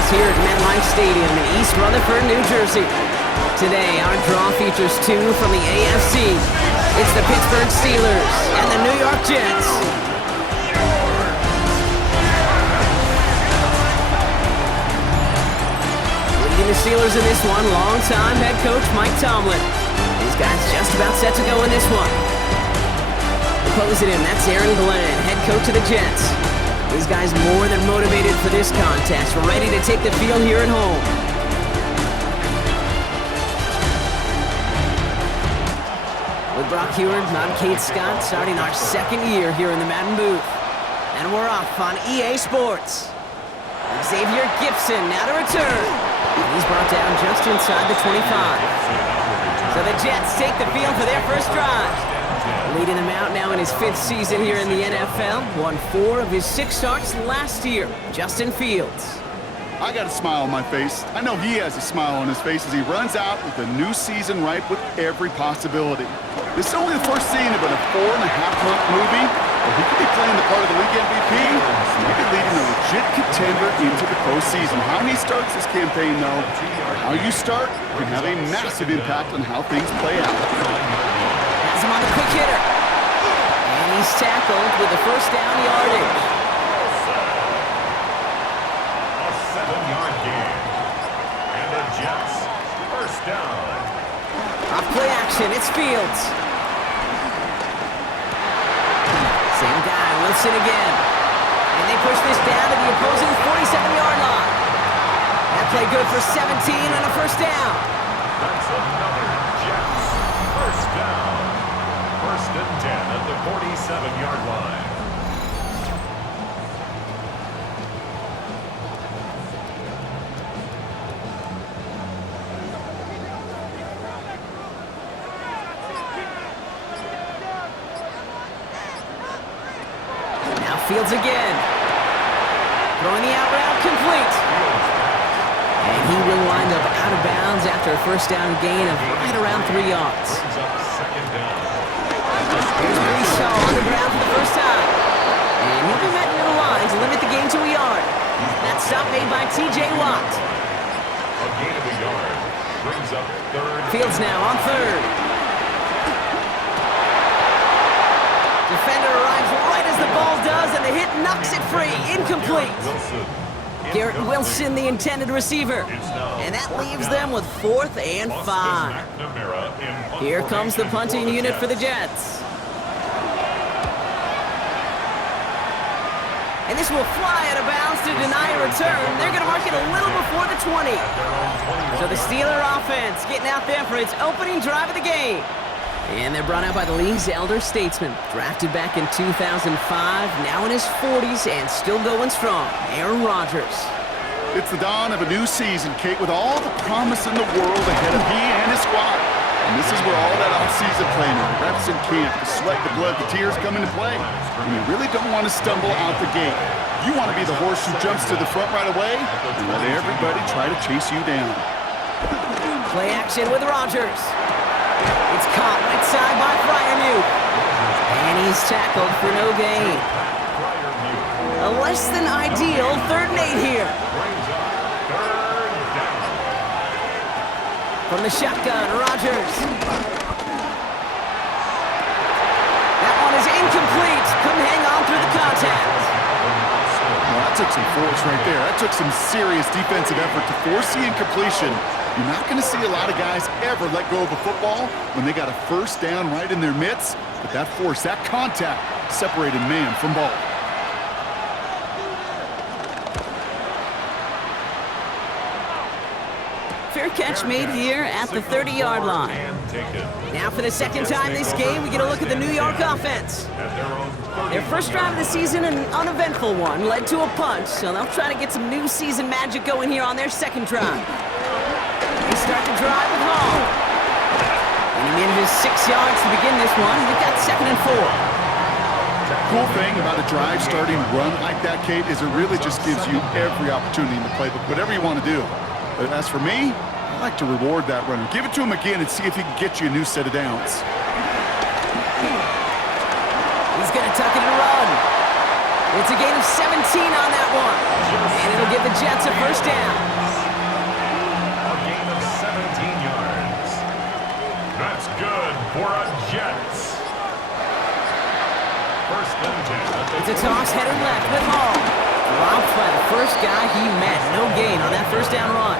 us here at MetLife Stadium in East Rutherford, New Jersey. Today, our draw features two from the AFC. It's the Pittsburgh Steelers and the New York Jets. Leading the Steelers in this one, longtime head coach Mike Tomlin. These guys just about set to go in this one. Opposing him, that's Aaron Glenn, head coach of the Jets. These guys more than motivated for this contest, ready to take the field here at home. With Brock Heward and Kate Scott starting our second year here in the Madden booth. And we're off on EA Sports. Xavier Gipson now to return. He's brought down just inside the 25. So the Jets take the field for their first drive. Leading him out now in his 5th season here in the NFL. Won 4 of his 6 starts last year. Justin Fields. I got a smile on my face. I know he has a smile on his face as he runs out with a new season ripe with every possibility. This is only the first scene of a 4.5-month movie, but he could be playing the part of the league MVP, maybe leading a legit contender into the postseason. How he starts this campaign, though, or how you start, can have a massive impact on how things play out. Has him on the quick hitter. And he's tackled with the first down yardage. A 7-yard gain. And the Jets, first down. Off play action, it's Fields. Same guy, Wilson again. And they push this down to the opposing 47-yard line. That play good for 17 and a first down. That's another Jets, first down. First and 10 at the 47-yard line. Now Fields again. Throwing the out route complete. And he will wind up out of bounds after a first down gain of right around 3 yards. Brings up second down. Here's Breeshaw on the ground for the first time. And he'll be met near the line to limit the gain to a yard. That stop made by T.J. Watt. A gain of a yard. Brings up third. Fields now on third. Defender arrives right as the ball does, and the hit knocks it free. Incomplete. Garrett Wilson, the intended receiver. And that leaves them with 4th and 5. Here comes the punting unit for the Jets. And this will fly out of bounds to deny a return. They're going to mark it a little before the 20. So the Steeler offense getting out there for its opening drive of the game. And they're brought out by the league's elder statesman. Drafted back in 2005, now in his 40s and still going strong. Aaron Rodgers. It's the dawn of a new season, Kate, with all the promise in the world ahead of he and his squad. And this is where all that off-season planning, the reps in camp, the sweat, the blood, the tears come into play. And you really don't want to stumble out the gate. You want to be the horse who jumps to the front right away and let everybody try to chase you down. Play action with Rodgers. It's caught right side by Fryermuth. And he's tackled for no gain. A less than ideal 3rd and 8 here. From the shotgun, Rodgers. That one is incomplete. Couldn't hang on through the contact. Well, that took some force right there. That took some serious defensive effort to force the incompletion. You're not going to see a lot of guys ever let go of a football when they got a first down right in their midst. But that force, that contact, separated man from ball. Fair catch made here at the 30-yard line. Now for the second time this game, we get a look at the New York offense. Their first drive of the season, an uneventful one, led to a punch, so they'll try to get some new season magic going here on their second drive. They start to drive with Hall. And he manages 6 yards to begin this one. We've got 2nd and 4. The cool thing about a drive starting run like that, Kate, is it really just gives you every opportunity in the playbook, whatever you want to do. But as for me, I like to reward that runner. Give it to him again and see if he can get you a new set of downs. He's going to tuck it and run. It's a gain of 17 on that one. And it'll give the Jets a first down. toss headed left with Hall. Dropped by the first guy he met. No gain on that first down run.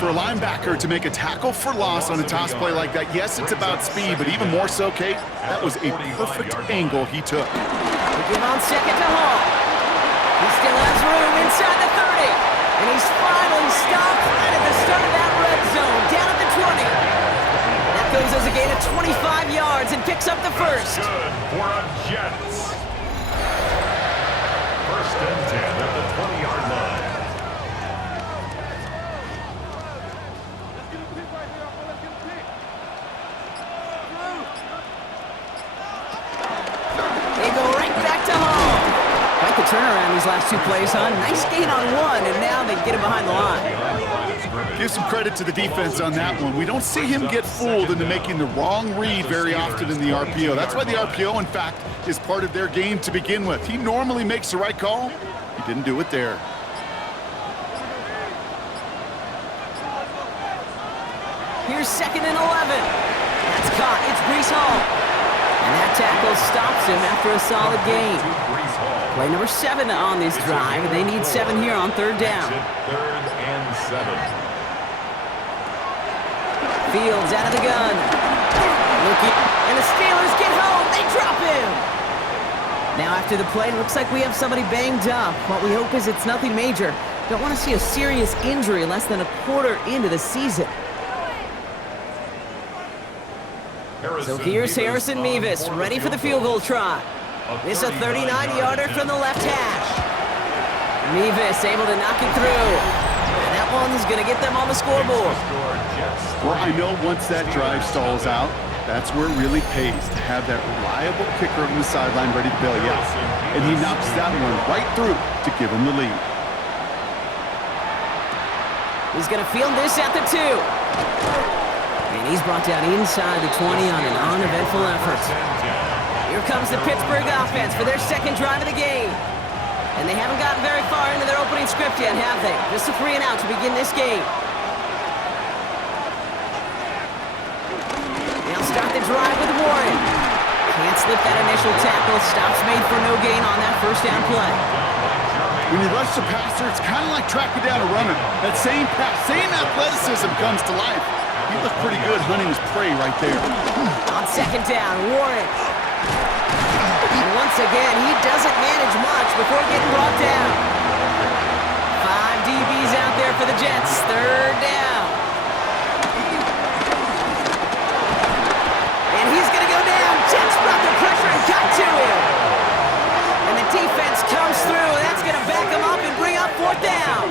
For a linebacker to make a tackle for loss on a toss play like that, yes, it's about speed, but even more so, Kate, that was a perfect angle he took. We give on second to Hall. He still has room inside the 30. And he's finally stopped right at the start of that red zone, down at the 20. That goes as a gain of 25 yards and picks up the first. Good for a Jets. First and 10 at the 20-yard line. They go right back to Hall. Quite the turnaround these last two plays, huh? Nice gain on one, and now they get him behind the line. Give some credit to the defense on that one. We don't see him get fooled into making the wrong read very often in the RPO. That's why the RPO, in fact, is part of their game to begin with. He normally makes the right call. He didn't do it there. Here's second and 11. That's caught. It's Breece Hall. And that tackle stops him after a solid gain. Play number 7 on this drive. They need 7 here on third down. Third and 7. Fields out of the gun. Looking, and the Steelers get home. They drop him. Now after the play, it looks like we have somebody banged up. What we hope is it's nothing major. Don't want to see a serious injury less than a quarter into the season. So here's Harrison Mevis, ready for the field goal try. This is a 39-yarder from the left hash. Mevis able to knock it through. And that one's going to get them on the scoreboard. Well, I know once that drive stalls out, that's where it really pays to have that reliable kicker on the sideline ready to bail you out. And he knocks that one right through to give him the lead. He's going to field this at the 2. And he's brought down inside the 20 on an uneventful effort. Here comes the Pittsburgh offense for their second drive of the game. And they haven't gotten very far into their opening script yet, have they? Just a 3 and out to begin this game. They'll start the drive with Warren. Can't slip that initial tackle. Stops made for no gain on that first down play. When you rush the passer, it's kind of like tracking down a runner. That same pass, same athleticism comes to life. He looked pretty good hunting his prey right there. On second down, Warren. And once again, he doesn't manage much before getting brought down. 5 DBs out there for the Jets. Third down. And he's going to go down. Jets brought the pressure and got to him. And the defense comes through. That's going to back him up and bring up fourth down.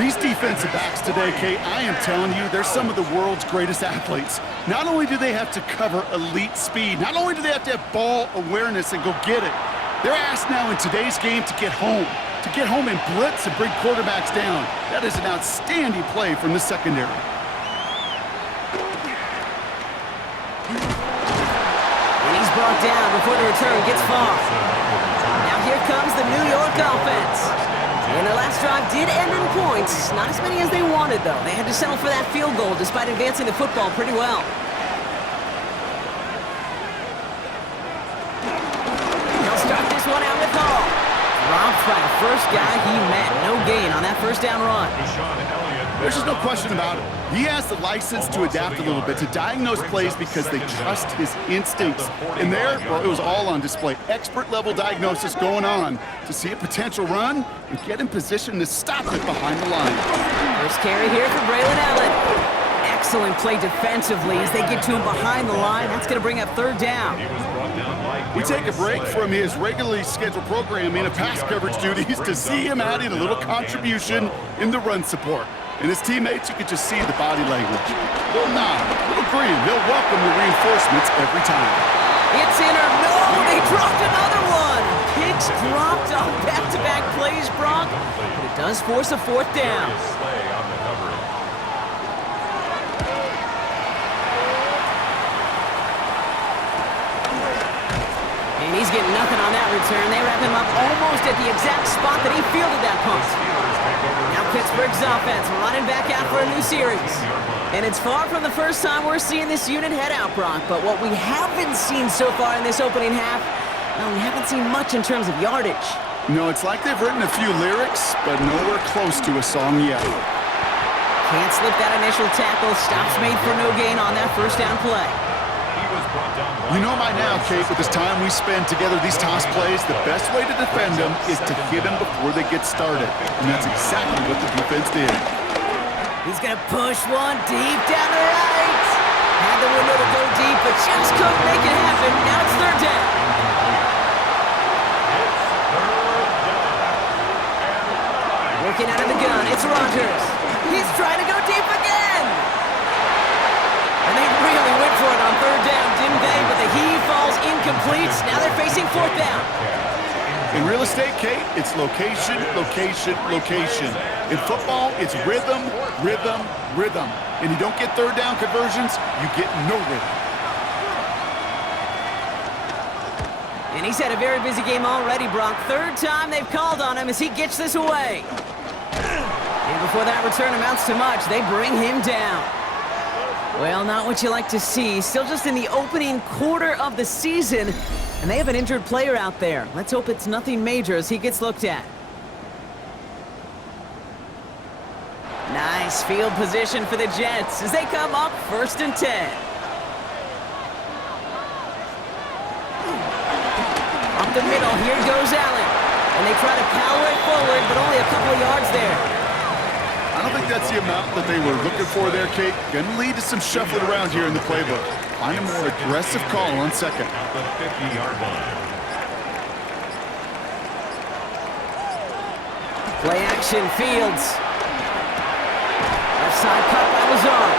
These defensive backs today, Kate, I am telling you, they're some of the world's greatest athletes. Not only do they have to cover elite speed, not only do they have to have ball awareness and go get it, they're asked now in today's game to get home and blitz and bring quarterbacks down. That is an outstanding play from the secondary. And he's brought down before the return gets far. Now here comes the New York offense. And their last drive did end in points. Not as many as they wanted, though. They had to settle for that field goal despite advancing the football pretty well. They'll start this one out with Hall. Dropped by the first guy he met. No gain on that first down run. There's just no question about it. He has the license to adapt a little bit, to diagnose plays because they trust his instincts. And there, well, it was all on display. Expert-level diagnosis going on to see a potential run and get in position to stop it behind the line. First carry here for Braylon Allen. Excellent play defensively as they get to him behind the line. That's going to bring up third down. We take a break from his regularly scheduled programming of pass coverage duties to see him adding a little contribution in the run support. And his teammates, you could just see the body language. Little nod, little grin. They'll welcome the reinforcements every time. It's in or no, they dropped another one. Picks dropped on back-to-back plays, Brock. But it does force a fourth down. And he's getting nothing on that return. They wrap him up almost at the exact spot that he fielded that punt. Now Pittsburgh's offense running back out for a new series. And it's far from the first time we're seeing this unit head out, Brock. But what we haven't seen so far in this opening half, Well, we haven't seen much in terms of yardage. No, it's like they've written a few lyrics, but nowhere close to a song yet. Can't slip that initial tackle. Stops made for no gain on that first down play. You know by now, Kate, with this time we spend together these toss plays, the best way to defend them is to hit them before they get started. And that's exactly what the defense did. He's going to push one deep down the right. Had the window to go deep, but just couldn't make it happen. Now it's third down. Working out of the gun, it's Rodgers. He's trying to go deep again. And they really went for it on third down, didn't they? But the heave falls incomplete. Now they're facing fourth down. In real estate, Kate, it's location, location, location. In football, it's rhythm, rhythm, rhythm. And you don't get third down conversions, you get no rhythm. And he's had a very busy game already, Brock. Third time they've called on him as he gets this away. And before that return amounts to much, they bring him down. Well, not what you like to see. Still just in the opening quarter of the season, and they have an injured player out there. Let's hope it's nothing major as he gets looked at. Nice field position for the Jets as they come up 1st and 10. Up the middle, here goes Allen. And they try to power it forward, but only a couple of yards there. I don't think that's the amount that they were looking for there, Kate. Going to lead to some shuffling around here in the playbook. Find a more aggressive call on second. At the 50-yard line. Play action, Fields. Left side cut by Lazard.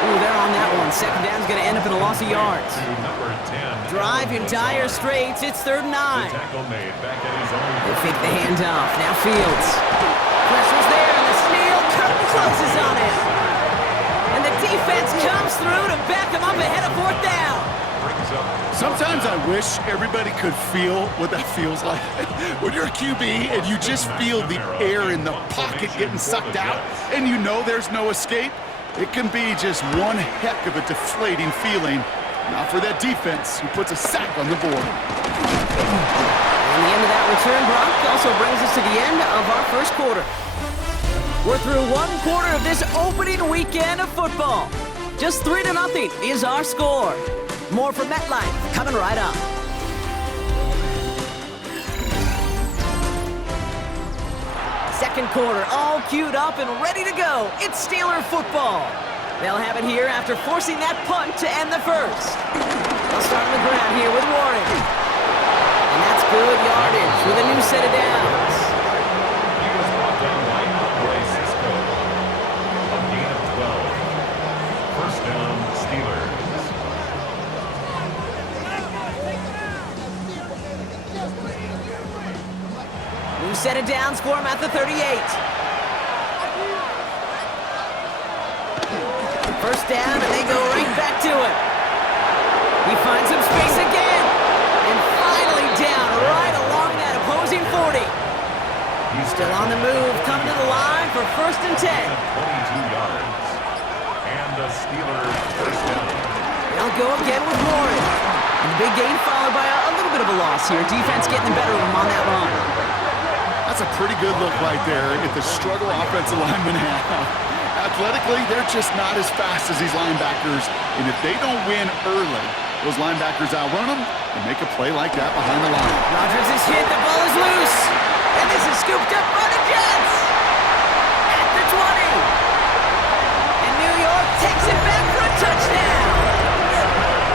Ooh, they're on that one. Second down's going to end up in a loss of yards. Number 10. Drive in dire straits. It's 3rd and 9. Tackle made back at his own. They fake the handoff. Now Fields. Pressure's there, and the steel curtain closes on him. And the defense comes through to back him up ahead of 4th down. Sometimes I wish everybody could feel what that feels like. When you're a QB and you just feel the air in the pocket getting sucked out and you know there's no escape, it can be just one heck of a deflating feeling. Not for that defense who puts a sack on the board. And the end of that return, Brock, also brings us to the end of our first quarter. We're through one quarter of this opening weekend of football. Just 3-0 is our score. More from MetLife coming right up. Second quarter, all queued up and ready to go. It's Steeler football. They'll have it here after forcing that punt to end the first. They'll start on the ground here with Warren. And that's good yardage with a new set of downs. He was brought down by Andre Cisco. A gain of 12. First down, Steelers. New set of downs for him at the 38. First down, and they go right back to him. He finds some space again. And finally down right along that opposing 40. He's still on the move, coming to the line for 1st and 10. 22 yards. And the Steelers first down. They'll go again with Warren. And the big gain followed by a little bit of a loss here. Defense getting the better of him on that run. That's a pretty good look right there at the struggle offensive linemen have. Athletically, they're just not as fast as these linebackers. And if they don't win early, those linebackers outrun them and make a play like that behind the line. Rodgers is hit. The ball is loose. And this is scooped up by the Jets. At the 20. And New York takes it back for a touchdown.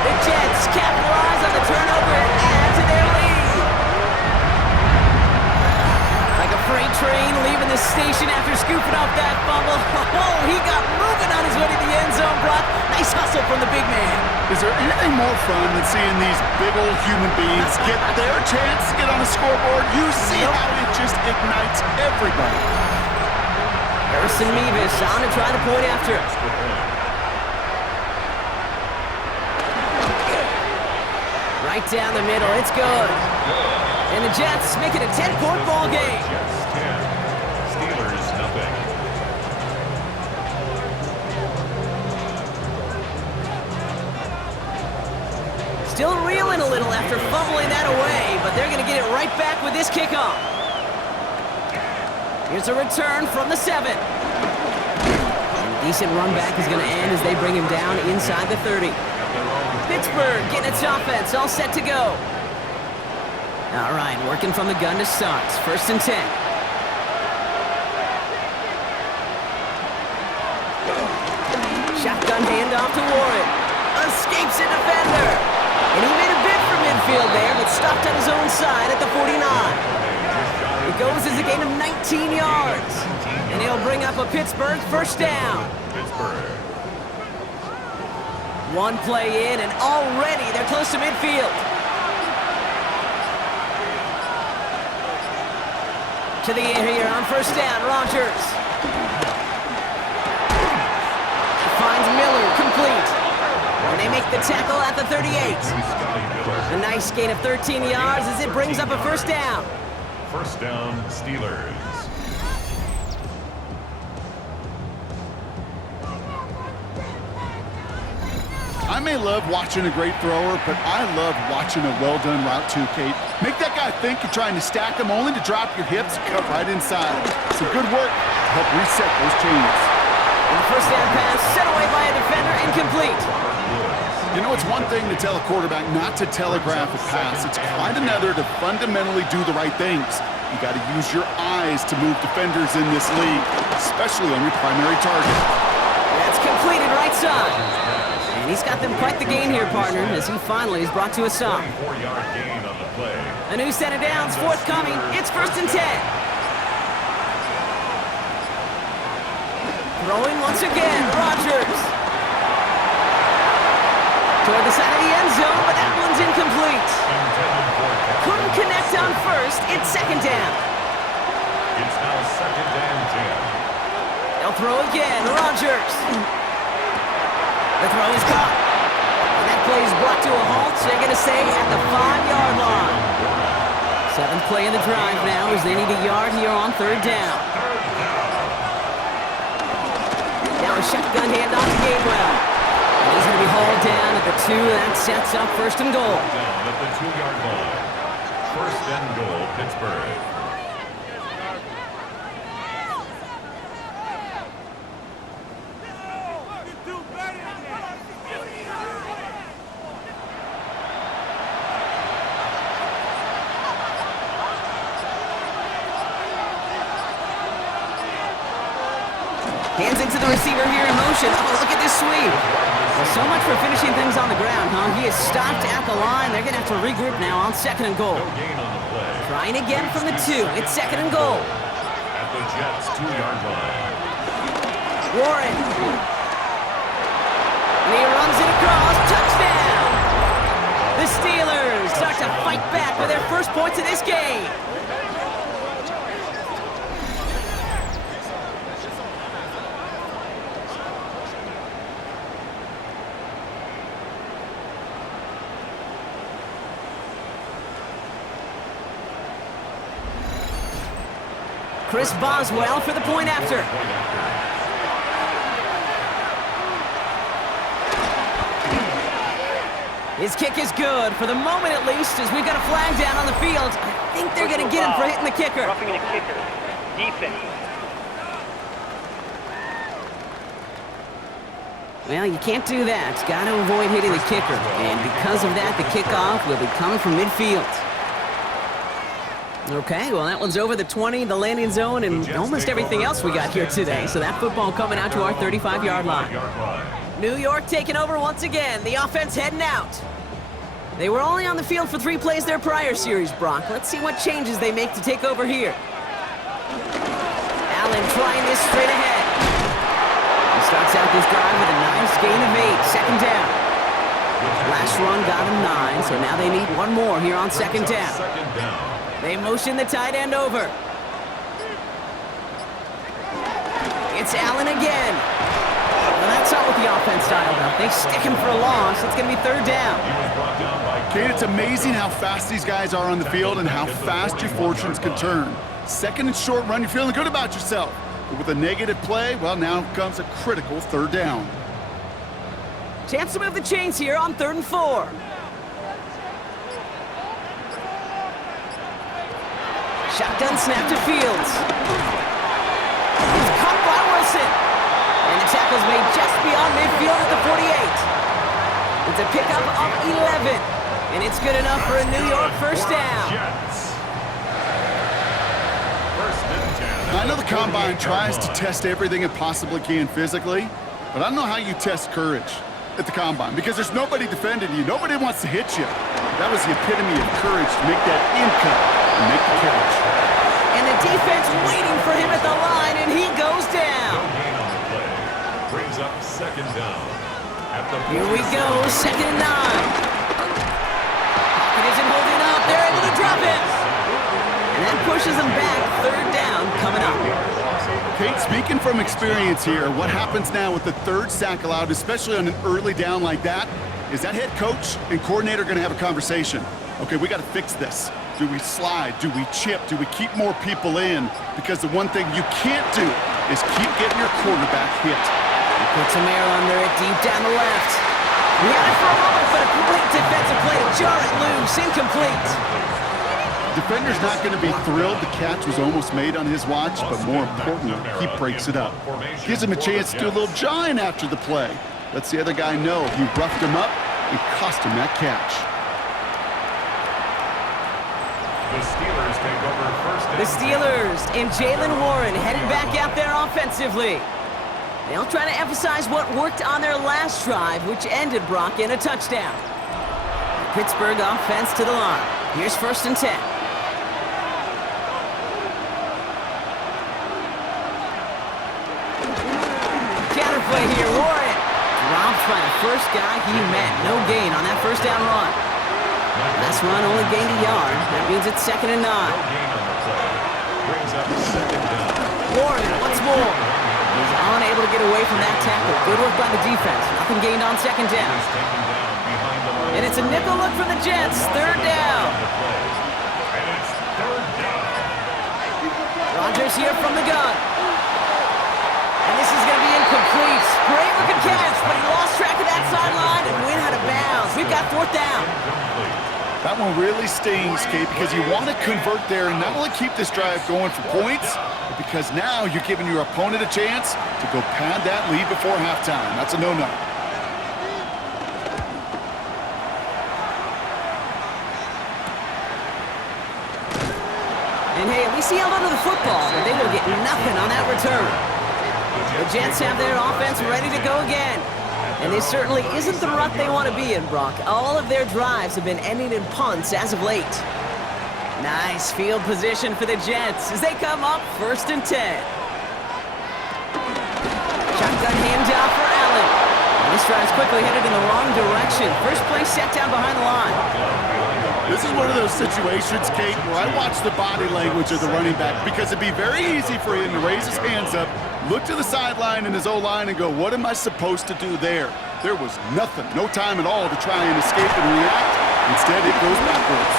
The Jets capitalize on the turnover and add to their lead. Like a freight train leaving the station after scooping up that fumble. Oh, he got moving on his way to the end zone, Brock. Nice hustle from the big man. Is there anything more fun than seeing these big old human beings get their chance to get on the scoreboard? You see how it just ignites everybody. Harrison Mevis on to try the point after. Right down the middle, it's good. And the Jets make it a 10-point ball game. Jets 10. Steelers nothing. Still reeling a little after fumbling that away, but they're going to get it right back with this kickoff. Here's a return from the 7. A decent run back is going to end as they bring him down inside the 30. Pittsburgh getting its offense all set to go. All right, working from the gun to start. 1st and 10. Shotgun handoff to Warren. Escapes a defender. And he made a bid for midfield there, but stopped on his own side at the 49. It goes as a gain of 19 yards. And he'll bring up a Pittsburgh 1st down. One play in, and already they're close to midfield. To the air here on 1st down, Rodgers. Finds Miller, complete. And they make the tackle at the 38. A nice gain of 13 yards as it brings up a 1st down. 1st down, Steelers. I may love watching a great thrower, but I love watching a well-done route too, Kate. Make that guy think you're trying to stack him only to drop your hips and cut right inside. Some good work to help reset those chains. And the 1st down pass set away by a defender, incomplete. You know, it's one thing to tell a quarterback not to telegraph a pass. It's quite another to fundamentally do the right things. You got to use your eyes to move defenders in this league, especially on your primary target. That's completed right side. And he's got them quite the gain here, partner, as he finally is brought to a stop. 4-yard gain on the play. A new set of downs forthcoming. It's 1st and 10. Throwing once again, Rodgers. Toward the side of the end zone, but that one's incomplete. Couldn't connect on 1st. It's 2nd down. It's now 2nd and 10. They'll throw again, Rodgers. The throw is caught. And that play is brought to a halt, so they're going to stay at the 5-yard line. 7th play of the drive now as they need a yard here on 3rd down. Now a shotgun handoff to Gainwell. And he's going to be hauled down at the 2. That sets up 1st and goal. Down at the 2-yard line. 1st and goal, Pittsburgh. Hands into the receiver here in motion. Oh, look at this sweep. Well, so much for finishing things on the ground, huh? He is stopped at the line. They're going to have to regroup now on 2nd and goal. No gain on the play. Trying again from the 2. It's 2nd and goal. At the Jets' 2-yard line. Warren. And he runs it across. Touchdown! The Steelers start to fight back with their first points of this game. Chris Boswell for the point after. His kick is good, for the moment at least, as we've got a flag down on the field. I think they're going to get him for hitting the kicker. Roughing the kicker. Defense. Well, you can't do that. Got to avoid hitting the kicker. And because of that, the kickoff will be coming from midfield. Okay, well, that one's over the 20, the landing zone, and almost everything else we got here today. So that football coming out to our 35-yard line. New York taking over once again. The offense heading out. They were only on the field for 3 plays their prior series, Brock. Let's see what changes they make to take over here. Allen trying this straight ahead. He starts out this drive with a nice gain of 8, 2nd down. Last run got him 9, so now they need one more here on 2nd down. They motion the tight end over. It's Allen again. Well, that's not what the offense dialed up. They stick him for a loss. It's going to be 3rd down. Kate, it's amazing how fast these guys are on the field and how fast your fortunes can turn. 2nd and short run, you're feeling good about yourself. But with a negative play, well, now comes a critical 3rd down. Chance to move the chains here on 3rd and 4. Shotgun snap to Fields. It's caught by Wilson. And the tackle's made just beyond midfield at the 48. It's a pickup of 11. And it's good enough for a New York first down. I know the Combine tries to test everything it possibly can physically, but I don't know how you test courage at the Combine because there's nobody defending you. Nobody wants to hit you. That was the epitome of courage to make that in cut and make the catch. And the defense waiting for him at the line, and he goes down. Brings up second down. Here we go, 2nd and 9. Pocket isn't holding up. They're able to drop it. And that pushes them back. 3rd down coming up. Kate, speaking from experience here, what happens now with the 3rd sack allowed, especially on an early down like that, is that head coach and coordinator going to have a conversation. Okay, we got to fix this. Do we slide? Do we chip? Do we keep more people in? Because the one thing you can't do is keep getting your quarterback hit. He puts some air under it deep down the left. We had it for a moment, but a great defensive play to jar it loose. Incomplete. Defender's not going to be thrilled the catch was almost made on his watch, but more importantly, he breaks it up. Gives him a chance to do a little jawing after the play. Lets the other guy know he roughed him up and cost him that catch. The Steelers take over 1st The Steelers and and Jalen Warren headed back out there offensively. They'll try to emphasize what worked on their last drive, which ended, Brock, in a touchdown. The Pittsburgh offense to the line. Here's 1st and 10. Counterplay here, Warren. Dropped by the first guy he met. No gain on that 1st down run. Last run only gained a yard. That means it's 2nd and 9. brings up 2nd down. Warren once more. He's unable to get away from that tackle. Good work by the defense. Nothing gained on 2nd down. He's taken down behind the line. And it's a nickel look for the Jets. 3rd down. And it's 3rd down. Rodgers here from the gun. And this is going to be incomplete. Great looking catch, but he lost track of that sideline and went out of bounds. We've got 4th down. That one really stings, Kate, because you want to convert there and not only keep this drive going for points, but because now you're giving your opponent a chance to go pad that lead before halftime. That's a no-no. And hey, at least he held onto the football, but they will get nothing on that return. The Jets have their offense ready to go again. And this certainly isn't the rut they want to be in, Brock. All of their drives have been ending in punts as of late. Nice field position for the Jets as they come up 1st and 10. Shotgun handoff for Allen. And this drive's quickly headed in the wrong direction. First play set down behind the line. This is one of those situations, Kate, where I watch the body language of the running back because it'd be very easy for him to raise his hands up, look to the sideline in his O-line and go, what am I supposed to do there? There was nothing, no time at all to try and escape and react. Instead, it goes backwards.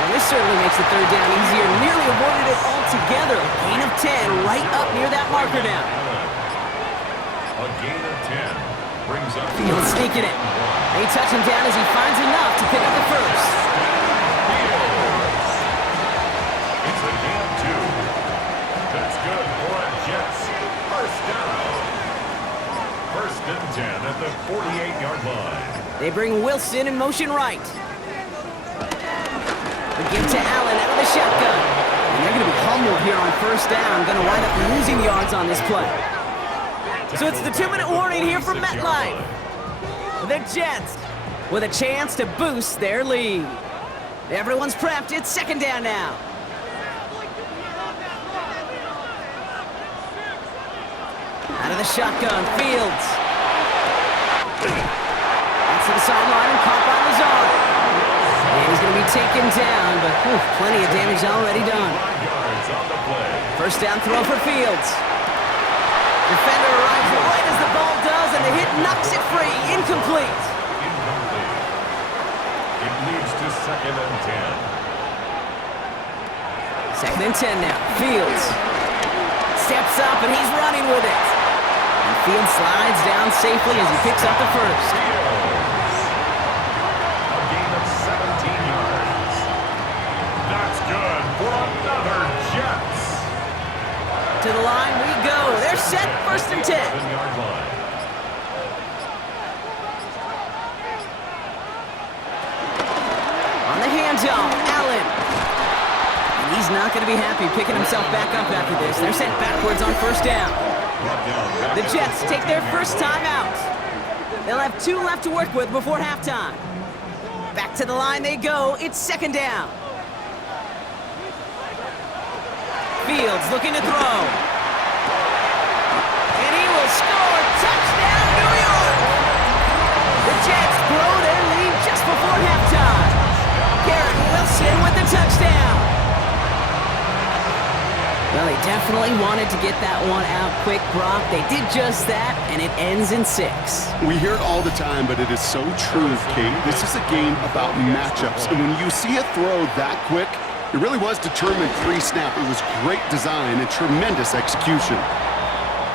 And this certainly makes the 3rd down easier. Nearly avoided it altogether. A gain of 10 right up near that marker now. A gain of 10 brings up Fields sneaking it. They touch him down as he finds enough to pick up the first. It's a gain of 2. That's good for a Jets. 1st down. 1st and 10 at the 48-yard line. They bring Wilson in motion right. They give to Allen out of the shotgun. And they're going to be humbled here on 1st down. Going to wind up losing yards on this play. So it's the 2-minute warning here from MetLife. The Jets with a chance to boost their lead. Everyone's prepped. It's 2nd down now. Out of the shotgun, Fields. That's to the sideline and caught by Lazard. And he's going to be taken down, but plenty of damage already done. 5 yards on the play. 1st down throw for Fields. Defender arrives right as the ball does, and the hit knocks it free. Incomplete. Incomplete. It leads to 2nd and 10. 2nd and 10 now. Fields steps up, and he's running with it. And Fields slides down safely as he picks up the first. A gain of 17 yards. That's good To the line we go. They're set, 1st and 10. 7-yard line. On the handoff, Allen. And he's not going to be happy picking himself back up after this. They're sent backwards on 1st down. The Jets take their first time out. They'll have 2 left to work with before halftime. Back to the line they go. It's 2nd down. Fields looking to throw. And he will score. Touchdown, New York! The Jets blow their lead just before halftime. Garrett Wilson with the touchdown. Well, they definitely wanted to get that one out quick, Brock. They did just that, and it ends in 6. We hear it all the time, but it is so true, Kate. This is a game about matchups, and when you see a throw that quick, it really was determined pre-snap. It was great design and tremendous execution.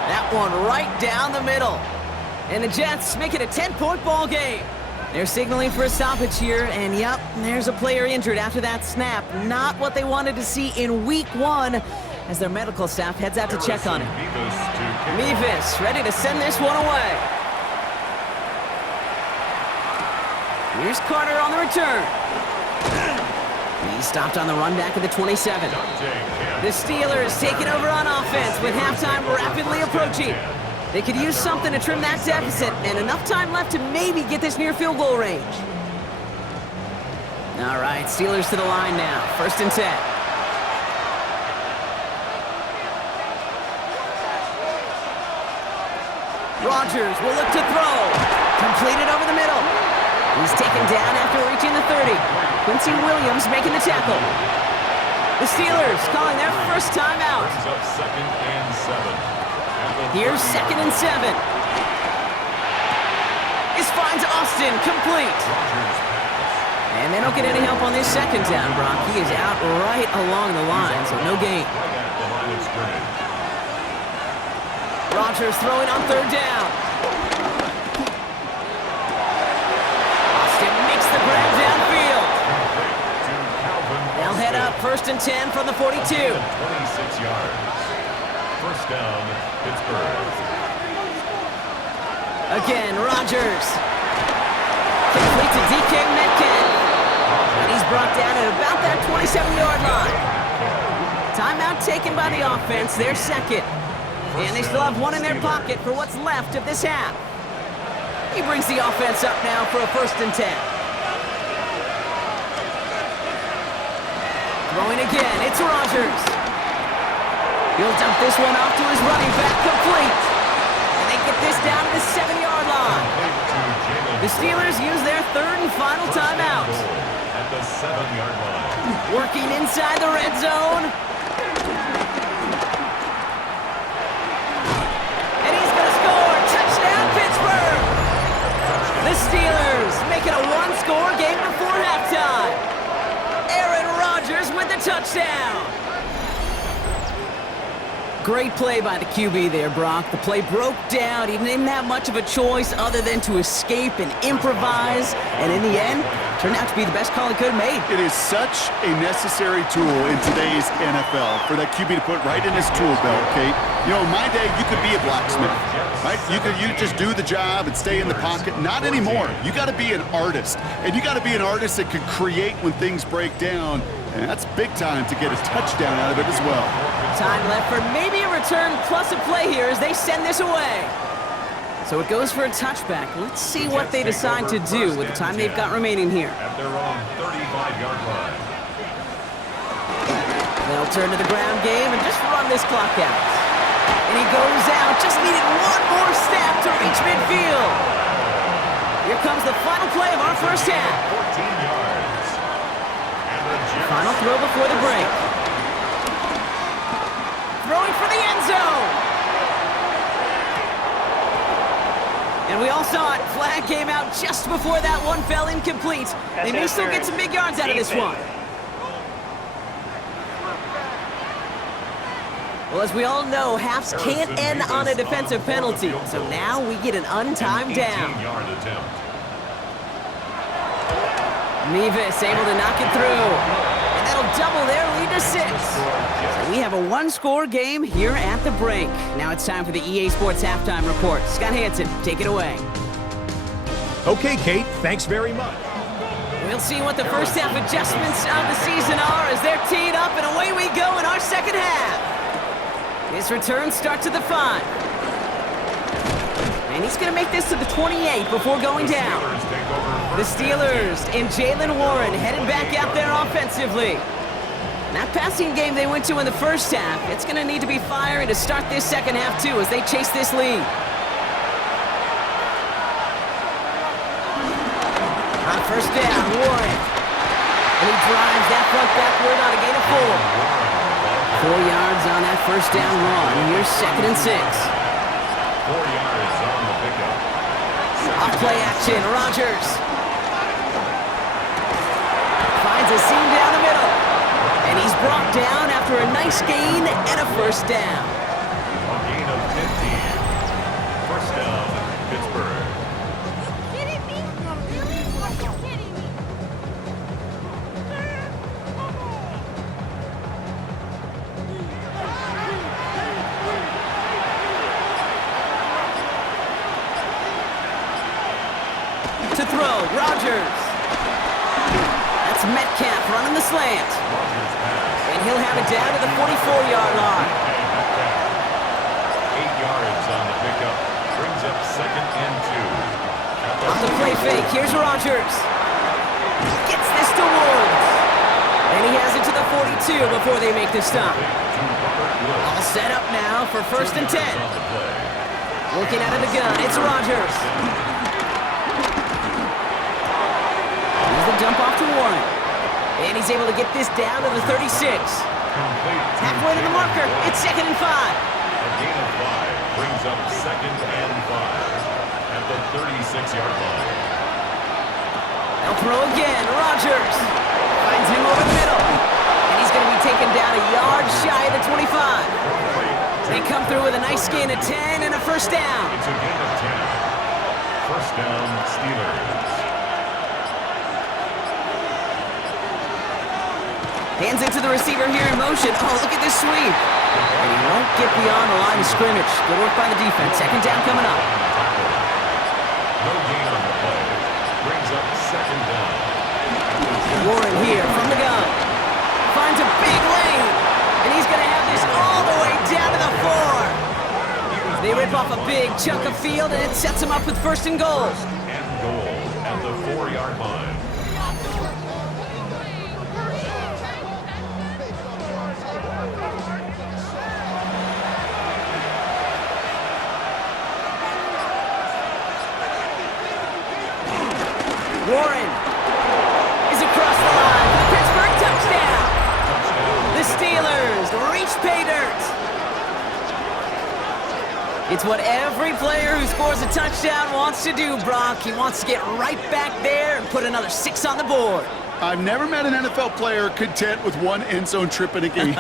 That one right down the middle. And the Jets make it a 10-point ball game. They're signaling for a stoppage here, and yep, there's a player injured after that snap. Not what they wanted to see in week 1 as their medical staff heads out to check on him. Mevis ready to send this one away. Here's Carter on the return. He stopped on the run back at the 27. The Steelers taking over on offense with halftime rapidly approaching. They could use something to trim that deficit, and enough time left to maybe get this near field goal range. All right, Steelers to the line now. 1st and 10. Rodgers will look to throw. Completed over the middle. He's taken down after reaching the 30. Quincy Williams making the tackle. The Steelers calling their first time out. Up 2nd and 7. Here's 2nd and 7. This finds Austin complete. And they don't get any help on this 2nd down, Brock. He is out right along the line, so no gain. Rodgers throwing on 3rd down. Austin makes the grab downfield. They'll head up 1st and 10 from the 42. 26 yards. 1st down, Pittsburgh. Again, Rodgers. Complete to DK Metcalf. And he's brought down at about that 27-yard line. Timeout taken by the offense, their 2nd. And they still have 1 in their pocket for what's left of this half. He brings the offense up now for a 1st and 10. Throwing again, it's Rodgers. He'll dump this one off to his running back, complete. And they get this down to the 7-yard line. The Steelers use their 3rd and final timeout. At the 7-yard line. Working inside the red zone. And he's going to score. Touchdown, Pittsburgh. The Steelers make it a 1-score game before halftime. Aaron Rodgers with the touchdown. Great play by the QB there, Brock. The play broke down. He didn't have much of a choice other than to escape and improvise. And in the end, turned out to be the best call he could have made. It is such a necessary tool in today's NFL for that QB to put right in his tool belt, Kate. You know, in my day, you could be a blacksmith, right? You just do the job and stay in the pocket. Not anymore. You got to be an artist. And you got to be an artist that can create when things break down. And that's big time to get a touchdown out of it as well. Time left for maybe a return plus a play here as they send this away. So it goes for a touchback. Let's see what they decide to do with the time they've got remaining here. At their own 35-yard line. They'll turn to the ground game and just run this clock out. And he goes out, just needed one more step to reach midfield. Here comes the final play of our first half. 14 yards. And the Jets. Final throw before the break. Throwing for the end zone. And we all saw it. Flag came out just before that one fell incomplete. They may still get some big yards out of this one. Well, as we all know, halves can't end on a defensive penalty. So now we get an untimed down. 18-yard attempt. Mevis able to knock it through. And that'll double their lead to 6. So We have a one-score game here at the break. Now it's time for the EA Sports Halftime Report. Scott Hansen, take it away. Okay, Kate, thanks very much. We'll see what the first half adjustments of the season are as they're teed up, and away we go in our second half. His return starts at the 5. And he's going to make this to the 28 before going down. The Steelers and Jalen Warren headed back out there offensively. That passing game they went to in the first half, it's going to need to be firing to start this second half too as they chase this lead. On first down, Warren. And he drives that front backward on a gain of 4. 4 yards on that first down run. Here's 2nd and 6. 4 yards on the pickup. Off play action, Rodgers. Finds a seam down the middle. And he's brought down after a nice gain and a first down. A gain of 15. First down, Pittsburgh. Kidding me? Really? Are you kidding me? To throw, Rodgers. That's Metcalf running the slant. And he'll have it down to the 44-yard line. 8 yards on the pickup. Brings up 2nd and 2. Off the play fake, here's Rodgers. Gets this to Woods. And he has it to the 42 before they make the stop. All set up now for 1st and 10. Looking out of the gun, it's Rodgers. Here's the dump off to Warren. And he's able to get this down to the 36. Halfway to the marker, it's 2nd and 5. A gain of 5 brings up 2nd and 5 at the 36-yard line. They'll throw again, Rodgers. Finds him over the middle. And he's going to be taken down a yard shy of the 25. They come through with a nice gain of 10 and a first down. It's a gain of 10. First down, Steelers. Hands it to the receiver here in motion. Oh, look at this sweep. And he won't get beyond the line of scrimmage. Good work by the defense. Second down coming up. No gain on the play. Brings up 2nd down. Warren here from the gun. Finds a big lane. And he's going to have this all the way down to the 4. They rip off a big chunk of field, and it sets them up with 1st and goal. And goal at the 4-yard line. Warren is across the line for the Pittsburgh touchdown. The Steelers reach pay dirt. It's what every player who scores a touchdown wants to do, Brock. He wants to get right back there and put another 6 on the board. I've never met an NFL player content with one end zone trip in a game.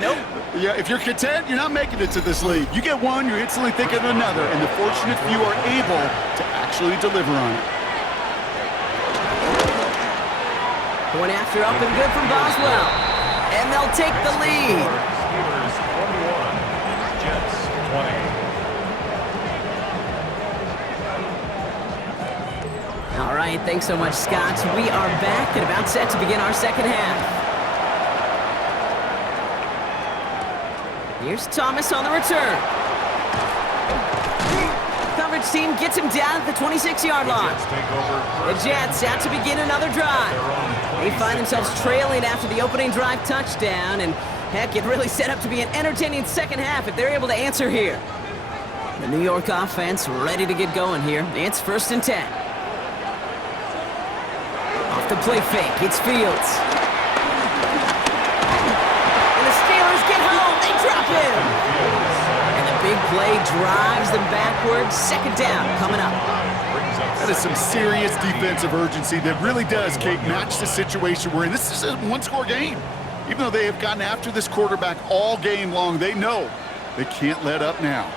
Nope. Yeah, if you're content, you're not making it to this league. You get one, you're instantly thinking of another, and the fortunate few are able to actually deliver on it. Going after up and good from Boswell. And they'll take the lead. Steelers 21, Jets 20. All right, thanks so much, Scott. We are back and about set to begin our second half. Here's Thomas on the return. Coverage team gets him down at the 26-yard line. The Jets out to begin another drive. They find themselves trailing after the opening drive touchdown, and heck, it really set up to be an entertaining second half if they're able to answer here. The New York offense ready to get going here. It's 1st and 10. Off the play fake, it's Fields. And the Steelers get home, they drop him. And the big play drives them backwards. Second down coming up. That is some serious defensive urgency that really does, Kate, match the situation we're in. This is a one-score game. Even though they have gotten after this quarterback all game long, they know they can't let up now.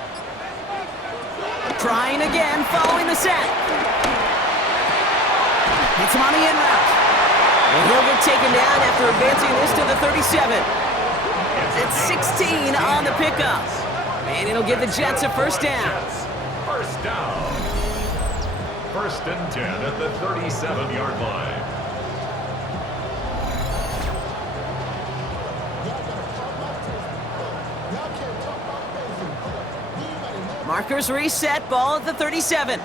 Trying again, following the set. Hits him on the in route. And he'll get taken down after advancing this to the 37. It's That's 16 on the pickup. And it'll give the Jets a first down. First down. First and 10 at the 37-yard line. Markers reset, ball at the 37.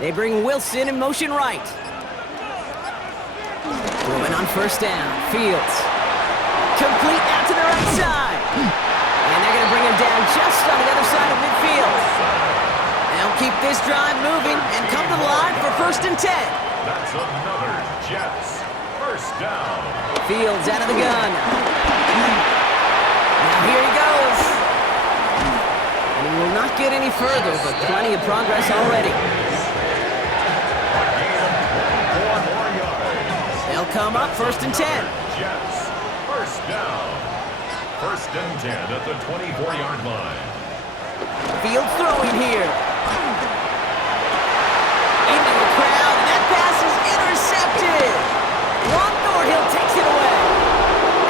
They bring Wilson in motion right. Throwing on first down, Fields. Complete out to the right side. And they're going to bring him down just on the other side of midfield. They'll keep this drive moving and come to the line for first and 10. That's another Jets first down. Fields out of the gun. Now here he goes. And he will not get any further, but plenty of progress already. They'll come up first and 10. Jets first down. First and 10 at the 24-yard line. Fields throwing here. Into the crowd, and that pass is intercepted. Juan Thornhill takes it away.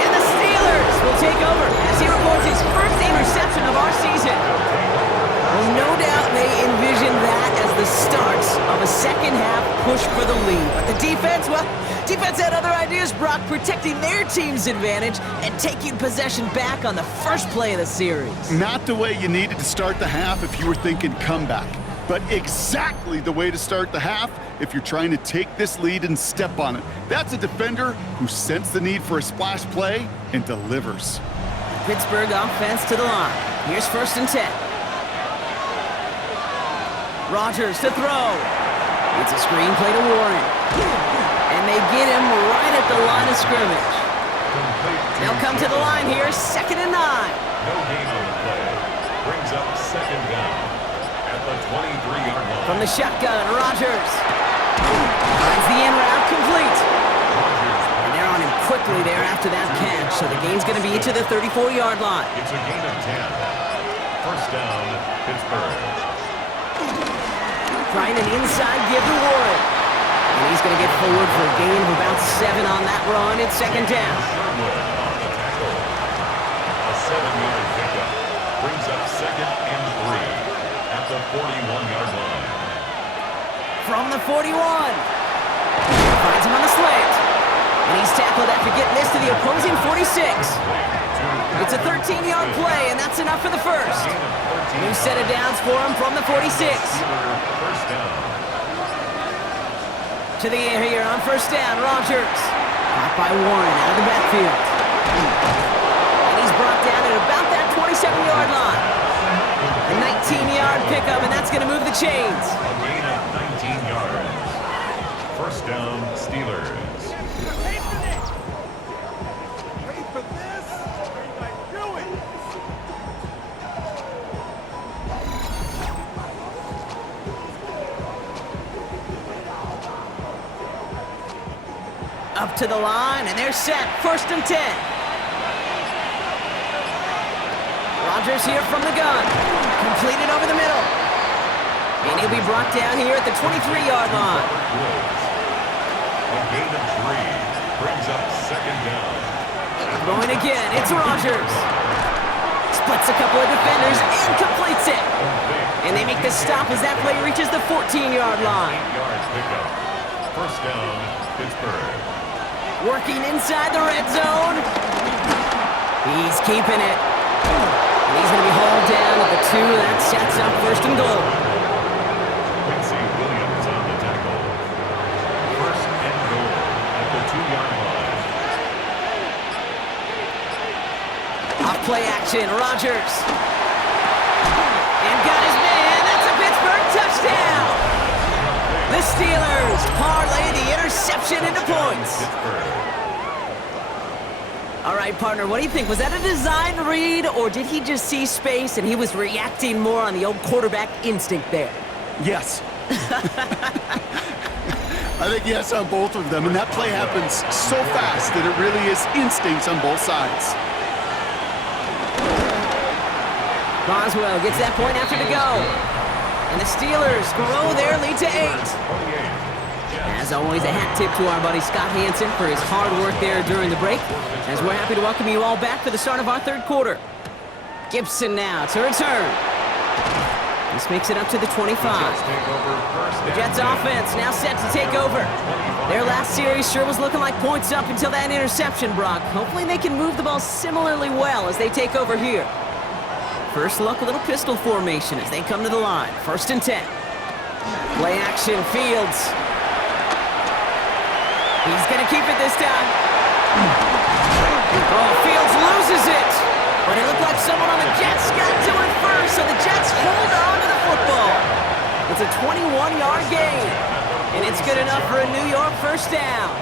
And the Steelers will take over as he records his first interception of our season. Well, no doubt they envision that as the start of a second-half push for the lead. But the defense, well, defense had other ideas, Brock, protecting their team's advantage and taking possession back on the first play of the series. Not the way you needed to start the half if you were thinking comeback, but exactly the way to start the half if you're trying to take this lead and step on it. That's a defender who sensed the need for a splash play and delivers. Pittsburgh offense to the line. Here's first and 10. Rodgers to throw. It's a screenplay to Warren. And they get him right at the line of scrimmage. They'll come to the line here, second and 9. No gain on the play. Brings up second down at the 23-yard line. From the shotgun, Rodgers. Finds the in route complete. And they're on him quickly there after that catch, so the game's going to be to the 34-yard line. It's a gain of 10. First down, Pittsburgh. Trying an inside give to Warren. And he's going to get forward for a gain of about 7 on that run. It's second down. Sherwood on the tackle. A 7-yard pickup. Brings up second and 3 at the 41-yard line. From the 41. Finds him on the slant. And he's tackled after getting this to the opposing 46. It's a 13-yard play, and that's enough for the first. New set of downs for him from the 46. First down. To the air here on first down, Rodgers. Caught by Warren out of the backfield. And he's brought down at about that 27-yard line. A 19-yard pickup, and that's going to move the chains. A gain of 19 yards. First down, Steelers. Up to the line, and they're set. First and 10. Rodgers here from the gun. Completed over the middle. And he'll be brought down here at the 23-yard line. A gain of 3. Brings up second down. Going again, it's Rodgers. Splits a couple of defenders and completes it. And they make the stop as that play reaches the 14-yard line. 8-yard pickup. First down, Pittsburgh. Working inside the red zone. He's keeping it. And he's going to be hauled down at the 2. That sets up first and goal. Quincy Williams on the tackle. First and goal at the 2-yard line. Off play action, Rodgers. And got his man. That's a Pittsburgh touchdown. The Steelers parlay the interception into points. All right, partner, what do you think? Was that a design read, or did he just see space and he was reacting more on the old quarterback instinct there? Yes. I think yes on both of them, and that play happens so fast that it really is instincts on both sides. Boswell gets that point after to go. And the Steelers grow their lead to 8. As always, a hat tip to our buddy Scott Hansen for his hard work there during the break, as we're happy to welcome you all back for the start of our third quarter. Gibson now to return. This makes it up to the 25. The Jets offense now set to take over. Their last series sure was looking like points up until that interception, Brock. Hopefully they can move the ball similarly well as they take over here. First look, a little pistol formation as they come to the line. 1st and 10. Play action, Fields. He's going to keep it this time. Oh, Fields loses it. But it looked like someone on the Jets got to it first, so the Jets hold on to the football. It's a 21-yard gain, and it's good enough for a New York first down.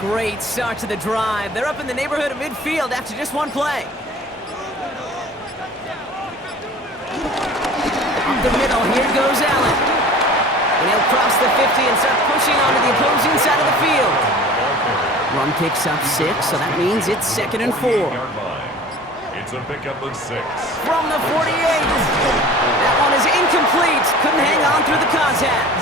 Great start to the drive. They're up in the neighborhood of midfield after just one play. Up the middle, here goes Allen. And he'll cross the 50 and start pushing onto the opposing side of the field. Run picks up 6, so that means it's 2nd and 4. It's a pickup of 6. From the 48. That one is incomplete. Couldn't hang on through the contact.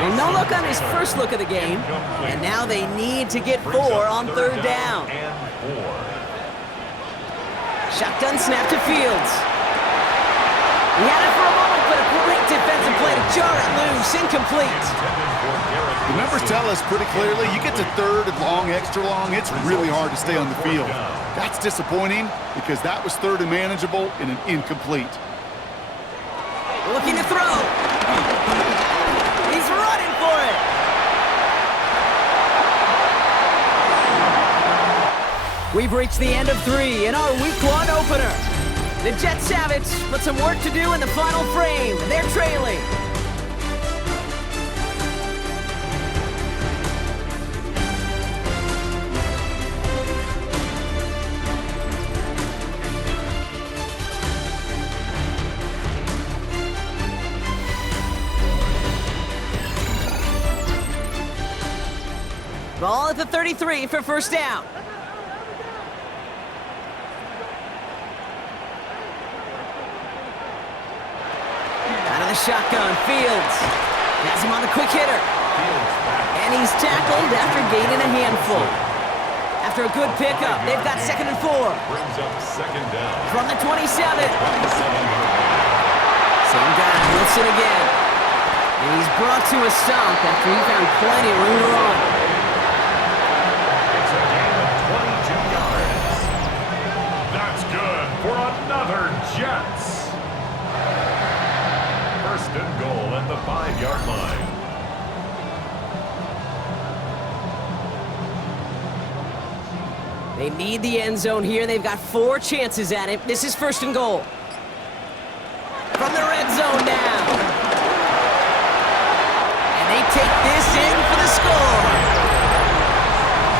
And no look on his first look of the game. And now they need to get 4 on 3rd down. Shotgun snap to Fields. He had it for a moment, but a great defensive play to jar it loose. Incomplete. The numbers tell us pretty clearly, you get to 3rd and long, extra long, it's really hard to stay on the field. That's disappointing because that was 3rd and manageable and an incomplete. Looking to throw. He's running for it. We've reached the end of 3 in our Week 1 opener. The Jets have it, but some work to do in the final frame. They're trailing. Ball at the 33 for first down. Out of the shotgun, Fields has him on the quick hitter. And he's tackled after gaining a handful. After a good pickup, they've got 2nd and 4. Brings up 2nd down. From the 27. Same guy, Wilson again. And he's brought to a stop after he found plenty of room to run. It's a gain of 22 yards. That's good for another Jets. 1st and goal at the 5-yard line. They need the end zone here. They've got 4 chances at it. This is 1st and goal. From the red zone now. And they take this in for the score.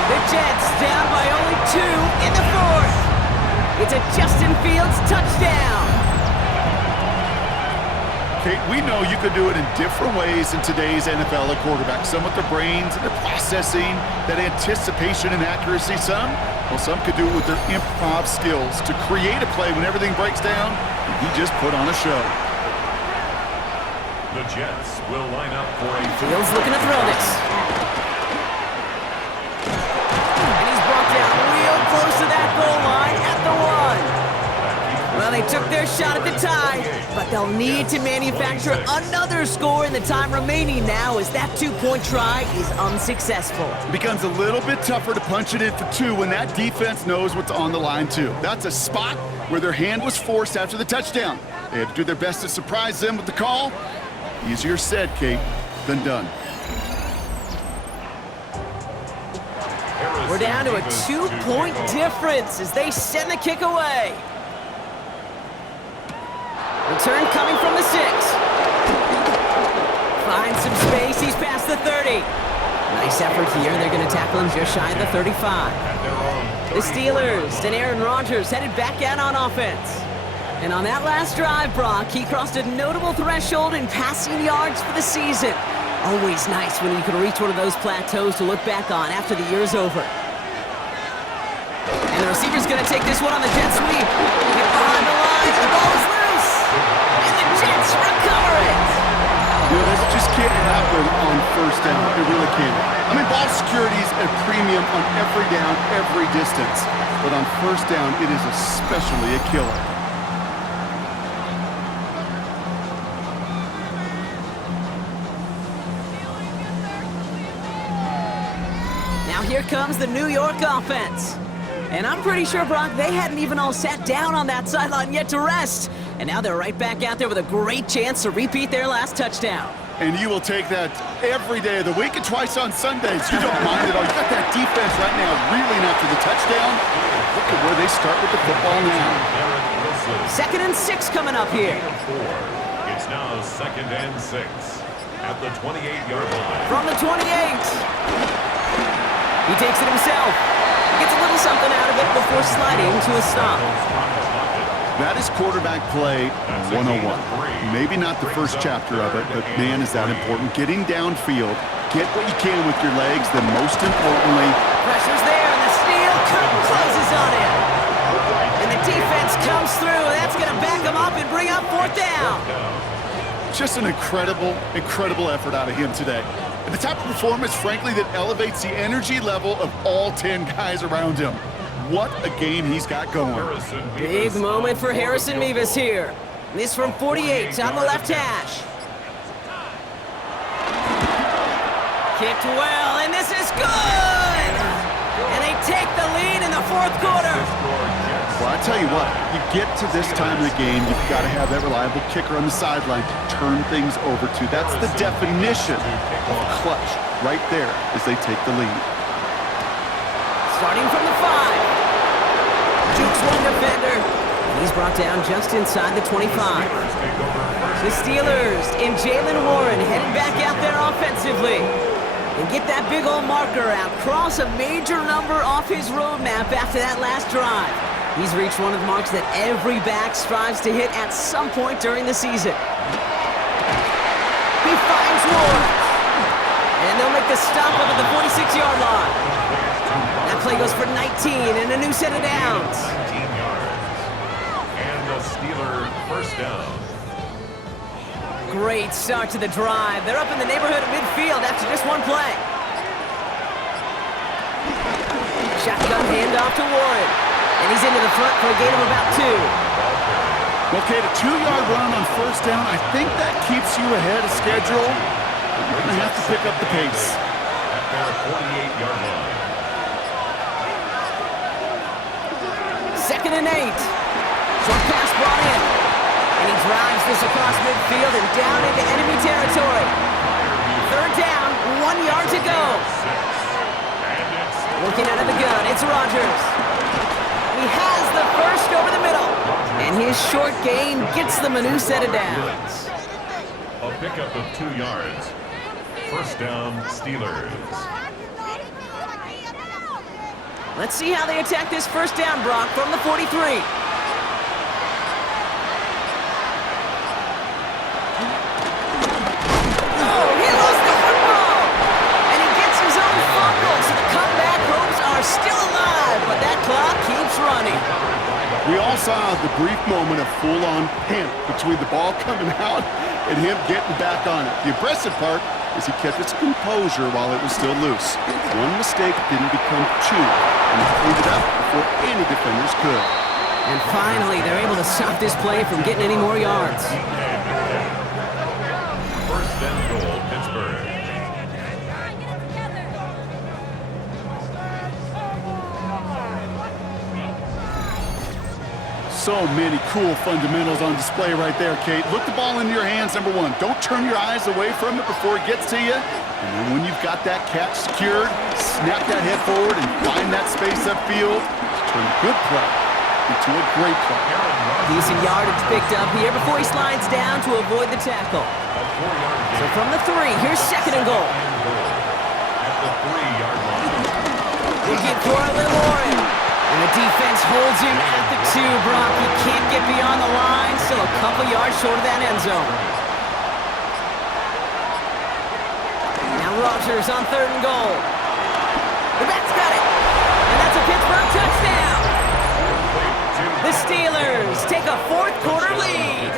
The Jets down by only 2 in the 4th. It's a Justin Fields touchdown. Kate, we know you could do it in different ways in today's NFL at quarterback. Some with their brains and their processing, that anticipation and accuracy. Some could do it with their improv skills to create a play when everything breaks down. And he just put on a show. The Jets will line up for a Fields looking to throw this. And he's brought down real close to that goal line at the 1. Well, they took their shot at the tie, but they'll need to manufacture another score in the time remaining now as that 2-point try is unsuccessful. It becomes a little bit tougher to punch it in for 2 when that defense knows what's on the line too. That's a spot where their hand was forced after the touchdown. They had to do their best to surprise them with the call. Easier said, Kate, than done. We're down to a 2-point difference as they send the kick away. Return coming from the 6. Finds some space. He's past the 30. Nice effort here. They're going to tackle him just shy of the 35. The Steelers and Aaron Rodgers headed back out on offense. And on that last drive, Brock, he crossed a notable threshold in passing yards for the season. Always nice when you can reach one of those plateaus to look back on after the year's over. And the receiver's going to take this one on the jet sweep. Get behind the line. The ball is loose. And the Jets recover it. You know, this just can't happen on first down. It really can't. I mean, ball security is a premium on every down, every distance. But on first down, it is especially a killer. Now here comes the New York offense. And I'm pretty sure, Brock, they hadn't even all sat down on that sideline yet to rest. And now they're right back out there with a great chance to repeat their last touchdown. And you will take that every day of the week and twice on Sundays. You don't mind it all. You got that defense right now reeling after the touchdown. Look at where they start with the football now. 2nd and 6 coming up here. It's now 2nd and 6 at the 28-yard line. From the 28. He takes it himself. Gets a little something out of it before sliding to a stop. That is quarterback play 101. Maybe not the first chapter of it, but man, is that important. Getting downfield, get what you can with your legs, then most importantly, Pressure's there, and the steal closes on it. And the defense comes through. That's going to back him up and bring up 4th down. just an incredible, incredible effort out of him today. And the type of performance, frankly, that elevates the energy level of all 10 guys around him. What a game he's got going. Big moment for Harrison Mevis here. This from 48 on the left hash. Kicked well, and this is good! And they take the lead in the 4th quarter. Well, I tell you what, you get to this time of the game, you've got to have that reliable kicker on the sideline to turn things over to. That's the definition of clutch right there as they take the lead. Starting from the 5. Jukes one defender. And he's brought down just inside the 25. The Steelers and Jalen Warren headed back out there offensively. And get that big old marker out. Cross a major number off his roadmap after that last drive. He's reached one of the marks that every back strives to hit at some point during the season. He finds Warren. And they'll make the stop up at the 46-yard line. That play goes for 19 and a new set of downs. 19 yards. And the Steeler first down. Great start to the drive. They're up in the neighborhood of midfield after just one play. Shotgun handoff to Warren. And he's into the front for a gain of about 2. Okay, the 2-yard run on first down, I think that keeps you ahead of schedule. But you're going to have to pick up the pace. At their 48-yard line. 2nd and 8. Short pass brought in. And he drives this across midfield and down into enemy territory. 3rd down, 1 yard to go. Looking out of the gun, it's Rodgers. He has the first over the middle. And his short gain gets them a new set of downs. A pickup of 2 yards. First down, Steelers. Let's see how they attack this first down, Brock, from the 43. We all saw the brief moment of full-on panic between the ball coming out and him getting back on it. The impressive part is he kept his composure while it was still loose. One mistake didn't become 2, and he cleaned it up before any defenders could. And finally, they're able to stop this play from getting any more yards. First and goal, Pittsburgh. So many cool fundamentals on display right there, Kate. Look the ball into your hands, number 1. Don't turn your eyes away from it before it gets to you. And then when you've got that catch secured, snap that head forward and find that space upfield. Turn a good play into a great play. Decent yardage picked up here before he slides down to avoid the tackle. So from the 3, here's 2nd and goal. At the 3-yard line. Looking for a little Warren. And the defense holds him at the 2, Brock. He can't get beyond the line, still a couple yards short of that end zone. Now Rodgers on 3rd and goal. The back's got it. And that's a Pittsburgh touchdown. The Steelers take a 4th quarter lead.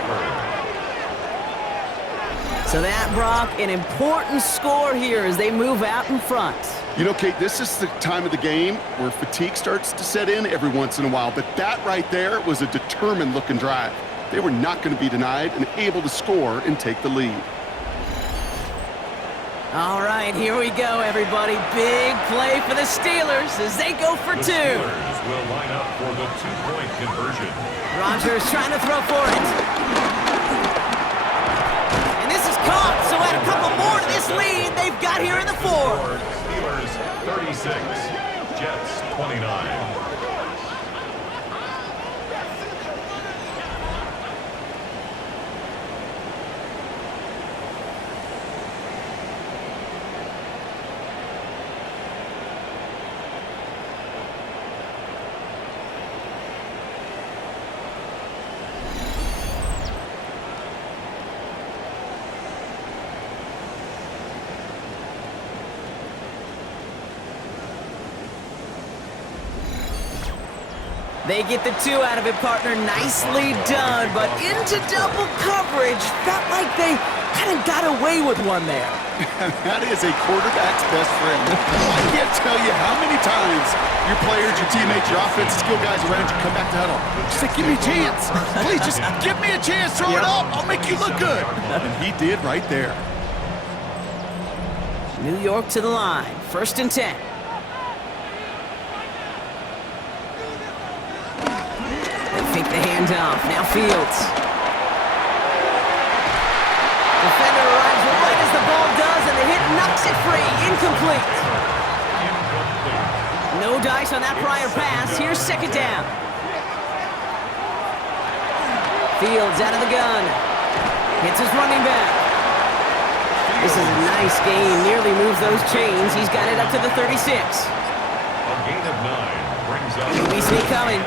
So that, Brock, an important score here as they move out in front. You know, Kate, this is the time of the game where fatigue starts to set in every once in a while, but that right there was a determined-looking drive. They were not going to be denied and able to score and take the lead. All right, here we go, everybody. Big play for the Steelers as they go for The two. Steelers will line up for the two-point conversion. Rodgers trying to throw for it. And this is caught, so add a couple more to this lead they've got here in the fourth. Steelers 36, Jets 29. They get the two out of it, partner. Nicely done, but into double coverage. Felt like they kind of got away with one there. That is a quarterback's best friend. I can't tell you how many times your players, your teammates, your offensive skill guys around you come back to huddle. Just say, give me a chance. Please, just give me a chance. Throw it up. I'll make you look good. And he did right there. New York to the line. 1st and 10. Fake the handoff. Now Fields. Defender arrives right as the ball does, and the hit knocks it free. Incomplete. No dice on that prior pass. Here's 2nd down. Fields out of the gun. Hits his running back. This is a nice gain. Nearly moves those chains. He's got it up to the 36. A gain of 9 brings up... ABC coming.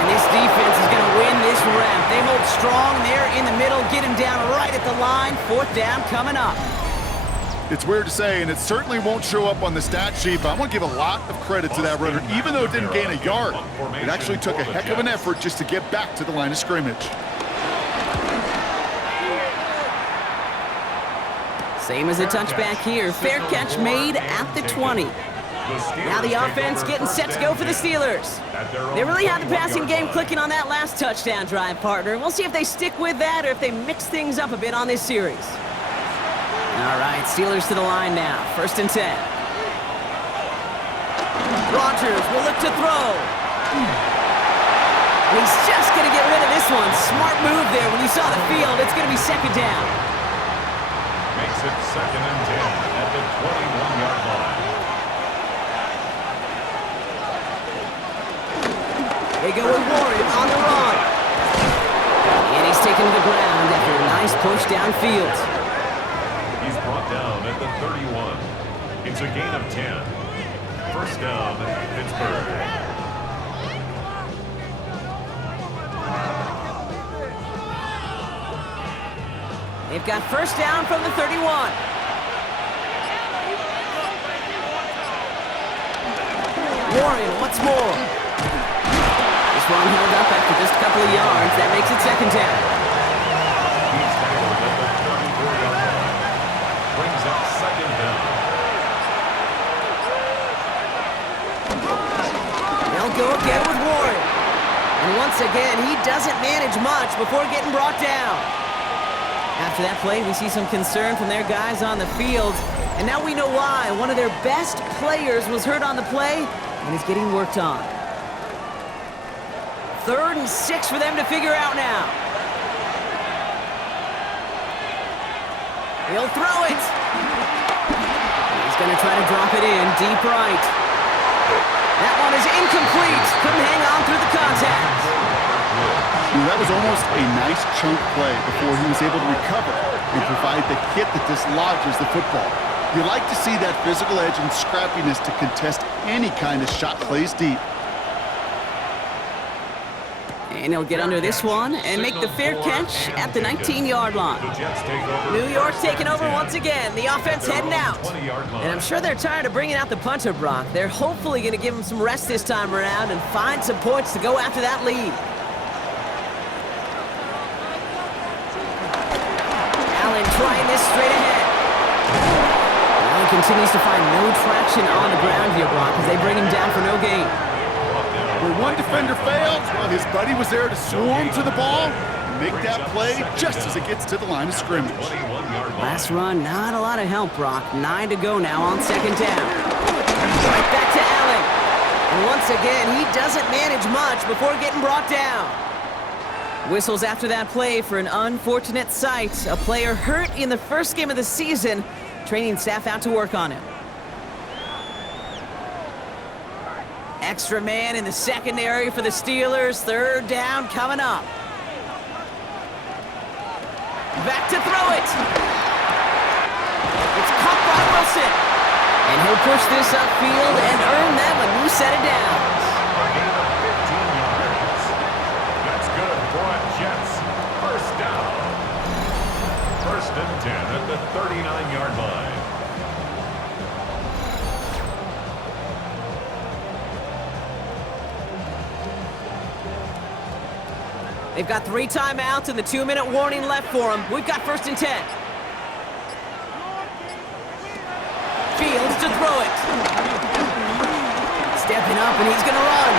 And this defense is going to win this round. They hold strong there in the middle, get him down right at the line. 4th down coming up. It's weird to say, and it certainly won't show up on the stat sheet, but I want to give a lot of credit to that runner. Even though it didn't gain a yard, it actually took a heck of an effort just to get back to the line of scrimmage. Same as a touchback here. Fair catch made at the 20. Now the offense getting set to go for the Steelers. They really had the passing game clicking on that last touchdown drive, partner. We'll see if they stick with that or if they mix things up a bit on this series. All right, Steelers to the line now. 1st and 10. Rodgers will look to throw. He's just going to get rid of this one. Smart move there when he saw the field. It's going to be 2nd down. Makes it 2nd and 10 at the 21-yard line. They go with Warren on the run. And he's taken to the ground after a nice push downfield. He's brought down at the 31. It's a gain of 10. 1st down, Pittsburgh. They've got 1st down from the 31. Warren once more. One held up after just a couple of yards. That makes it 2nd down. He's tackled at the 34-yard line. Brings up 2nd down. They'll go again with Warren. And once again, he doesn't manage much before getting brought down. After that play, we see some concern from their guys on the field. And now we know why. One of their best players was hurt on the play and is getting worked on. 3rd and 6 for them to figure out now. He'll throw it. He's going to try to drop it in deep right. That one is incomplete. Couldn't hang on through the contact. That was almost a nice chunk play before he was able to recover and provide the hit that dislodges the football. You like to see that physical edge and scrappiness to contest any kind of shot plays deep. And he'll get under this one and make the fair catch at the 19-yard line. New York taking over once again. The offense heading out. And I'm sure they're tired of bringing out the punter, Brock. They're hopefully going to give him some rest this time around and find some points to go after that lead. Allen trying this straight continues to find no traction on the ground here, Brock, as they bring him down for no gain. Where one defender failed, well, his buddy was there to swarm to the ball and make that play just as it gets to the line of scrimmage. Last run, not a lot of help, Brock. 9 to go now on second down. Right back to Allen. And once again, he doesn't manage much before getting brought down. Whistles after that play for an unfortunate sight. A player hurt in the first game of the season. Training staff out to work on him. Extra man in the secondary for the Steelers. Third down coming up. Back to throw it. It's caught by Wilson. And he'll push this upfield and earn them a new set of downs. A gain of 15 yards. That's good for a Jets. First down. First and 10 at the 39-yard line. They've got 3 timeouts and the 2-minute warning left for them. We've got first and 10. Fields to throw it. Stepping up, and he's going to run.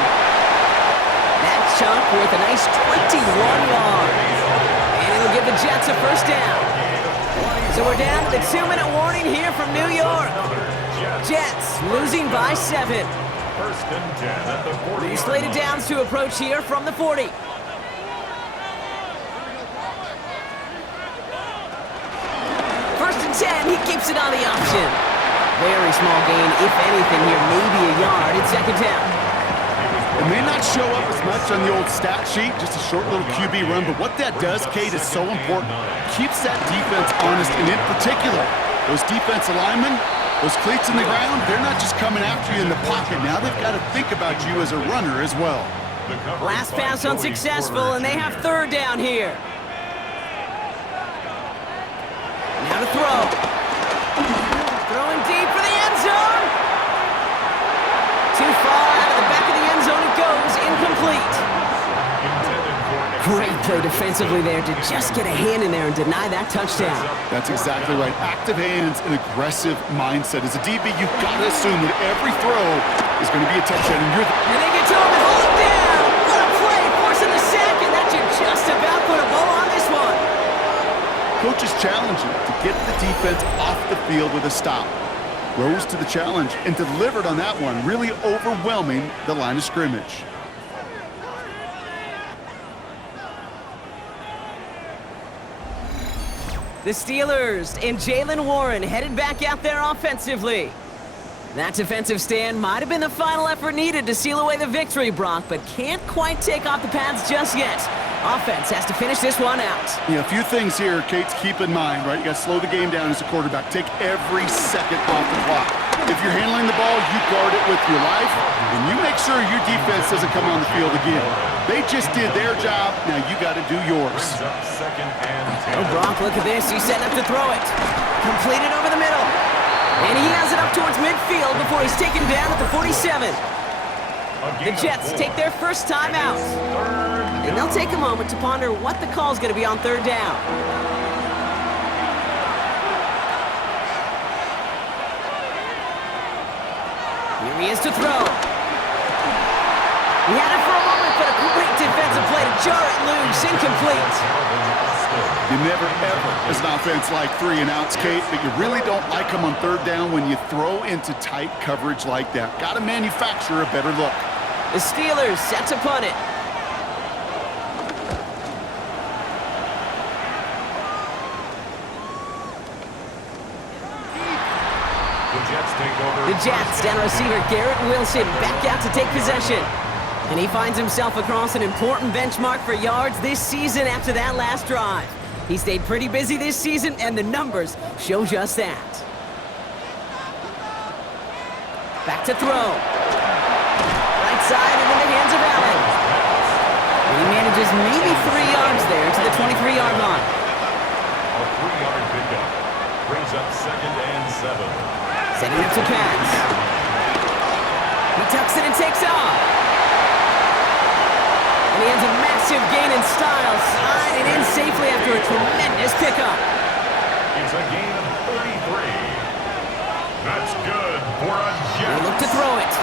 That chunk worth a nice 21 yards. And it'll give the Jets a first down. So we're down to the 2-minute warning here from New York. Jets losing by 7. First and 10 at the 40. Slated downs to approach here from the 40. First and 10, he keeps it on the option. Very small gain, if anything here, maybe a yard in second down. It may not show up as much on the old stat sheet, just a short little QB run, but what that does, Kate, is so important. Keeps that defense honest, and in particular, those defensive linemen, those cleats in the ground, they're not just coming after you in the pocket. Now they've got to think about you as a runner as well. Last pass unsuccessful, and they have third down here. Now to throw. Throwing deep for the end zone. Too far out of the back of the end zone it goes. Incomplete. Great play defensively there to just get a hand in there and deny that touchdown. That's exactly right. Active hands and aggressive mindset. As a DB, you've got to assume that every throw is going to be a touchdown. And they get to him and hold him down. What a play, forcing the sack, and that should just about put a bow on this one. Coaches challenge you to get the defense off the field with a stop. Rose to the challenge and delivered on that one, really overwhelming the line of scrimmage. The Steelers and Jaylen Warren headed back out there offensively. That defensive stand might have been the final effort needed to seal away the victory, Brock, but can't quite take off the pads just yet. Offense has to finish this one out. Yeah, a few things here, Kate, to keep in mind, right? You got to slow the game down as a quarterback. Take every second off the clock. If you're handling the ball, you guard it with your life, and you make sure your defense doesn't come on the field again. They just did their job. Now you got to do yours. Second and 10. Oh, Brock, look at this. He's setting up to throw it. Completed over the middle. And he has it up towards midfield before he's taken down at the 47. The Jets take their first time out. And they'll take a moment to ponder what the call is going to be on third down. Here he is to throw. He had it for a moment, but a great defensive play to jar it loose. Incomplete. You never, ever, as an offense, like 3 and outs, Kate, but you really don't like them on third down when you throw into tight coverage like that. Got to manufacture a better look. The Steelers set to punt it. The Jets down receiver Garrett Wilson back out to take possession. And he finds himself across an important benchmark for yards this season after that last drive. He stayed pretty busy this season, and the numbers show just that. Back to throw. Right side and in the hands of Allen. And he manages maybe 3 yards there to the 23-yard line. A 3-yard pickup brings up second and 7. Setting up to pass. He tucks it and takes off. And he has a massive gain in style, sliding in safely after a tremendous pickup. It's a gain of 33. That's good for a They Jets. look to throw it.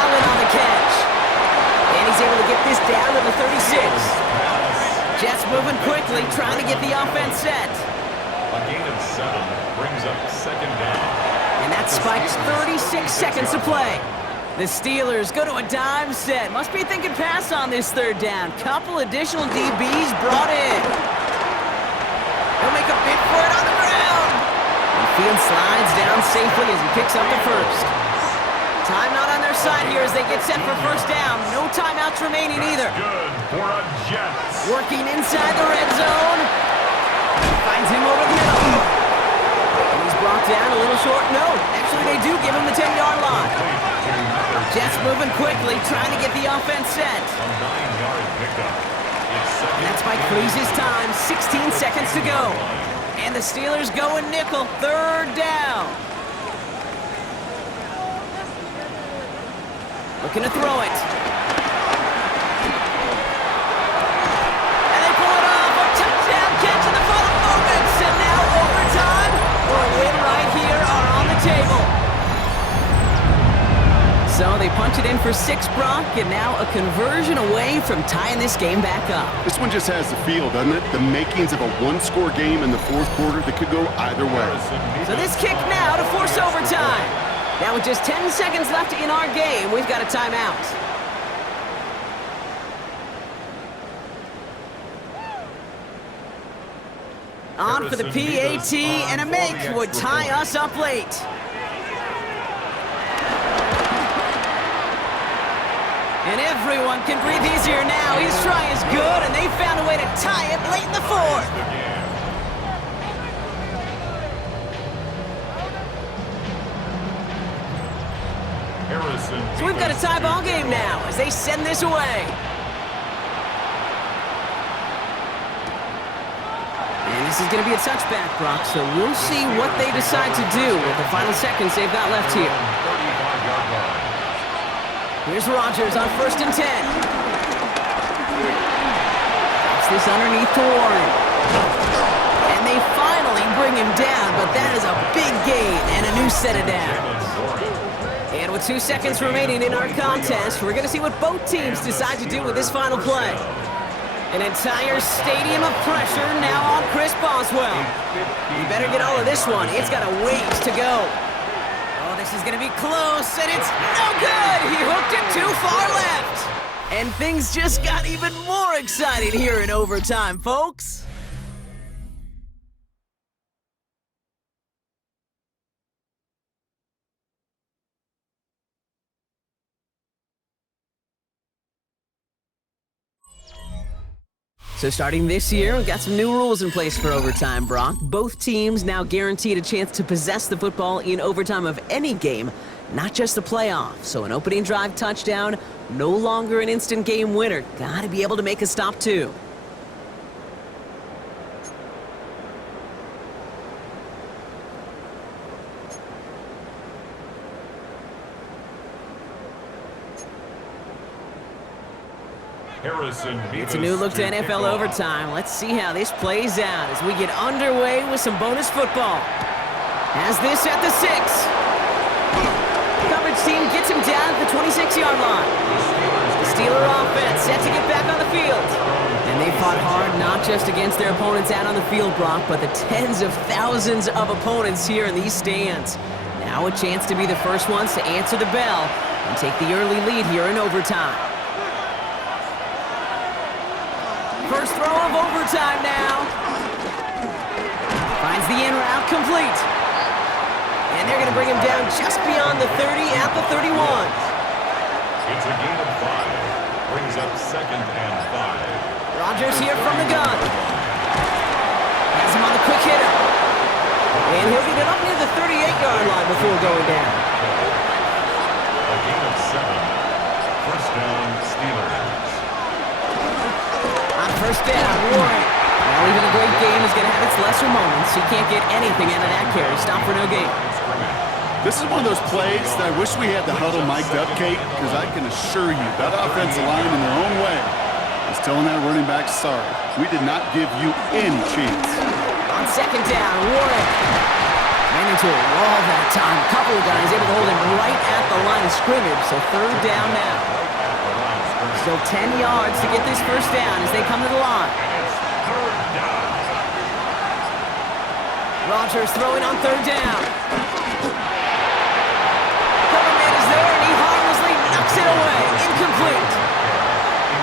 Allen on the catch. And he's able to get this down to the 36. Jets moving quickly, trying to get the offense set. A gain of 7 brings up second down. And that spikes 36 seconds to play. The Steelers go to a dime set. Must be thinking pass on this third down. Couple additional DBs brought in. He'll make a bid for it on the ground. And Field slides down safely as he picks up the first. Time not on their side here as they get set for first down. No timeouts remaining either. Good for a Jets. Working inside the red zone. Finds him over the middle. And he's brought down a little short. No, actually they do give him the 10-yard line. Jets moving quickly, trying to get the offense set. A 9-yard pickup. And that's Mike Freeze's time. 16 seconds to go. And the Steelers go in nickel. Third down. Looking to throw it. And they pull it off. A touchdown catch in the final moments. And now overtime or a win right here are on the table. So they punch it in for 6, Brock, and now a conversion away from tying this game back up. This one just has the feel, doesn't it? The makings of a one-score game in the fourth quarter that could go either way. So this kick now to force overtime. Now with just 10 seconds left in our game, we've got a timeout. On for the PAT, and a make would tie us up late. And everyone can breathe easier now. His try is good, and they found a way to tie it late in the fourth. So we've got a tie ball game now as they send this away. And this is going to be a touchback, Brock, so we'll see what they decide to do with the final seconds they've got left here. Here's Rodgers on 1st and 10. Drops this underneath to Warren. And they finally bring him down, but that is a big gain and a new set of downs. And with 2 seconds remaining in our contest, we're going to see what both teams decide to do with this final play. An entire stadium of pressure now on Chris Boswell. You better get all of this one. It's got a ways to go. Oh, this is going to be close, and it's no good. He hooked it too far left. And things just got even more exciting here in overtime, folks. So starting this year, we've got some new rules in place for overtime, Brock. Both teams now guaranteed a chance to possess the football in overtime of any game, not just the playoffs. So an opening drive touchdown, no longer an instant game winner. Gotta be able to make a stop too. It's a new look to NFL overtime. Let's see how this plays out as we get underway with some bonus football. Has this at the 6. Coverage team gets him down at the 26-yard line. The Steeler offense set to get back on the field. And they fought hard not just against their opponents out on the field, Brock, but the tens of thousands of opponents here in these stands. Now a chance to be the first ones to answer the bell and take the early lead here in overtime. First throw of overtime now. Finds the in route complete. And they're going to bring him down just beyond the 30 at the 31. It's a gain of 5. Brings up 2nd and 5. Rodgers here from the gun. Has him on the quick hitter. And he'll get it up near the 38-yard line before going down. A gain of 7. First down, Steelers. On first down, Warren. Well, even a great game is going to have its lesser moments. He can't get anything out of that carry. Stop for no gain. This is one of those plays that I wish we had the huddle mic'd up, Kate, because I can assure you that offensive line in their own way is telling that running back, sorry, we did not give you any chance. On second down, Warren. And ran into a wall that time. A couple of guys able to hold him right at the line of scrimmage, so third down now. Still 10 yards to get this first down as they come to the line. Rodgers throwing on third down. Coverman is there, and he harmlessly knocks it away. Incomplete.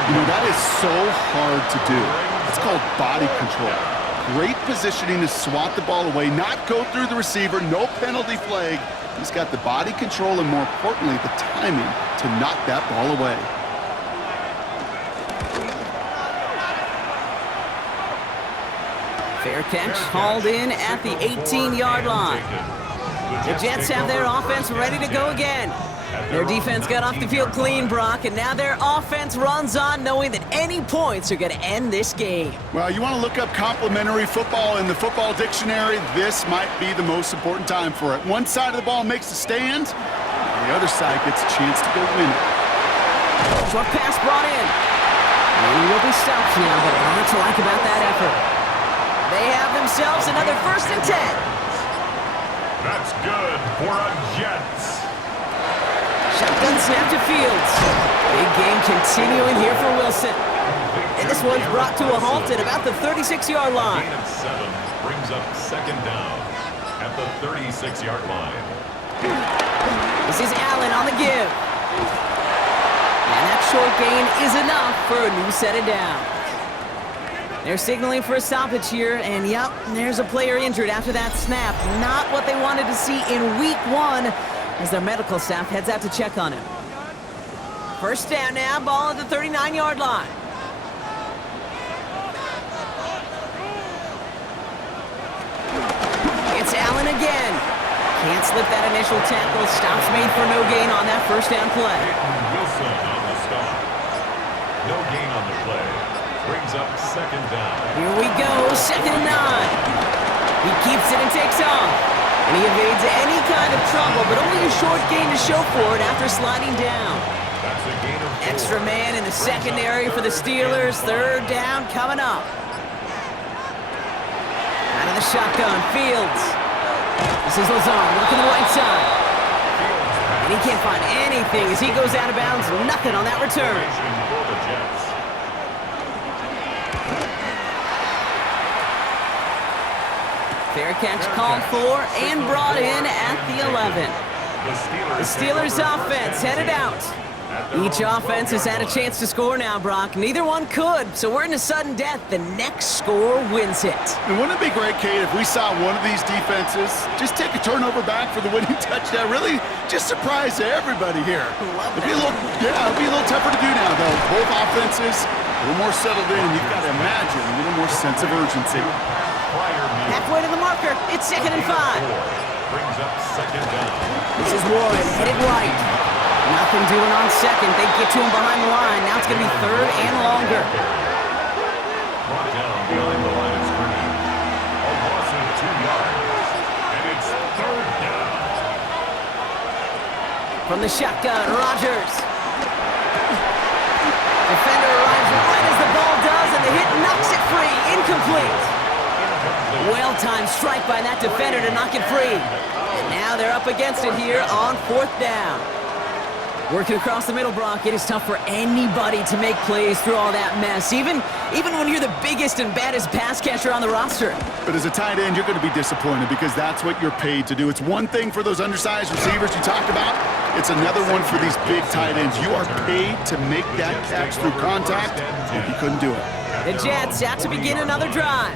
You know, that is so hard to do. It's called body control. Great positioning to swat the ball away, not go through the receiver, no penalty flag. He's got the body control and, more importantly, the timing to knock that ball away. Fair catch, hauled in at the 18-yard line. The Jets have their offense ready to go again. Their defense got off the field clean, Brock, and now their offense runs on knowing that any points are going to end this game. Well, you want to look up complimentary football in the football dictionary, this might be the most important time for it. One side of the ball makes a stand, and the other side gets a chance to go win it. Short pass brought in. And he will be stopped now, but a lot to like about that effort. They have themselves another 1st and 10. That's good for a Jets. Shotgun snap to Fields. Big game continuing here for Wilson. And this one's brought to a halt at about the 36-yard line. Gain of 7 brings up second down at the 36-yard line. This is Allen on the give. And that short gain is enough for a new set of downs. They're signaling for a stoppage here, and yep, there's a player injured after that snap. Not what they wanted to see in week 1 as their medical staff heads out to check on him. First down now, ball at the 39-yard line. It's Allen again. Can't slip that initial tackle. Stops made for no gain on that first down play. Wilson on the stop. No gain on the play. Brings up second down. Here we go, 2nd and 9. He keeps it and takes off. And he evades any kind of trouble, but only a short gain to show for it after sliding down. That's a gain of 4. Extra man in the secondary for the Steelers. Third down coming up. Out of the shotgun, Fields. This is Lazard working the right side. And he can't find anything as he goes out of bounds. Nothing on that return. For the Jets. Fair catch called for and brought in at the 11. The Steelers offense headed out. Each offense has had a chance to score now, Brock. Neither one could, so we're in a sudden death. The next score wins it. And wouldn't it be great, Kate, if we saw one of these defenses just take a turnover back for the winning touchdown? Really just surprise everybody here. It'd be a little tougher to do now, though. Both offenses a little more settled in. You've got to imagine a little more sense of urgency. Halfway to the marker, it's 2nd and 5. Brings up second down. This is Warren, headed right. Nothing doing on second. They get to him behind the line. Now it's going to be 3rd and longer. Brought down behind the line of scrimmage. A loss of 2 yards. And it's 3rd down. From the shotgun, Rodgers. Defender arrives right as the ball does, and the hit knocks it free. Incomplete. Well-timed strike by that defender to knock it free. And now they're up against it here on 4th down. Working across the middle, Brock, it is tough for anybody to make plays through all that mess, even when you're the biggest and baddest pass catcher on the roster. But as a tight end, you're going to be disappointed because that's what you're paid to do. It's one thing for those undersized receivers you talked about. It's another one for these big tight ends. You are paid to make that catch through contact, and he couldn't do it. The Jets out to begin another drive.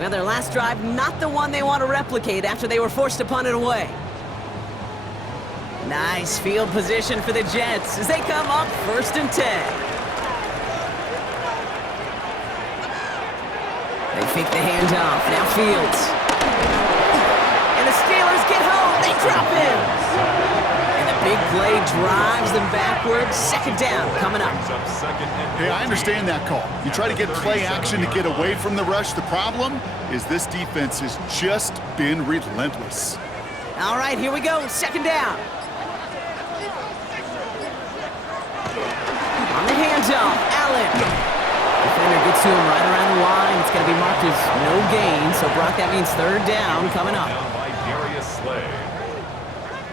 Well, their last drive, not the one they want to replicate after they were forced to punt it away. Nice field position for the Jets as they come up 1st and 10. They fake the handoff. Now Fields. And the Steelers get home. They drop him. And the big play drives them backwards. 2nd down coming up. Hey, I understand that call. You try to get play action to get away from the rush. The problem is this defense has just been relentless. All right, here we go. 2nd down. On the handoff, Allen. Defender gets to him right around the line. It's going to be marked as no gain. So, Brock, that means 3rd down coming up. Down by Darius Slay.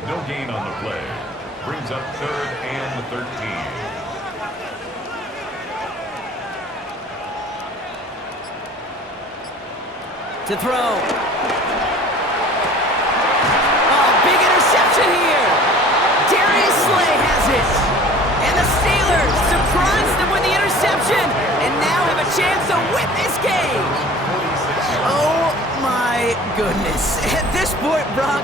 No gain on the play. Brings up 3rd and 13. To throw. Oh, big interception here. Darius Slay has it. And the Steelers surprise them with the interception and now have a chance to win this game. Oh my goodness. At this point, Brock,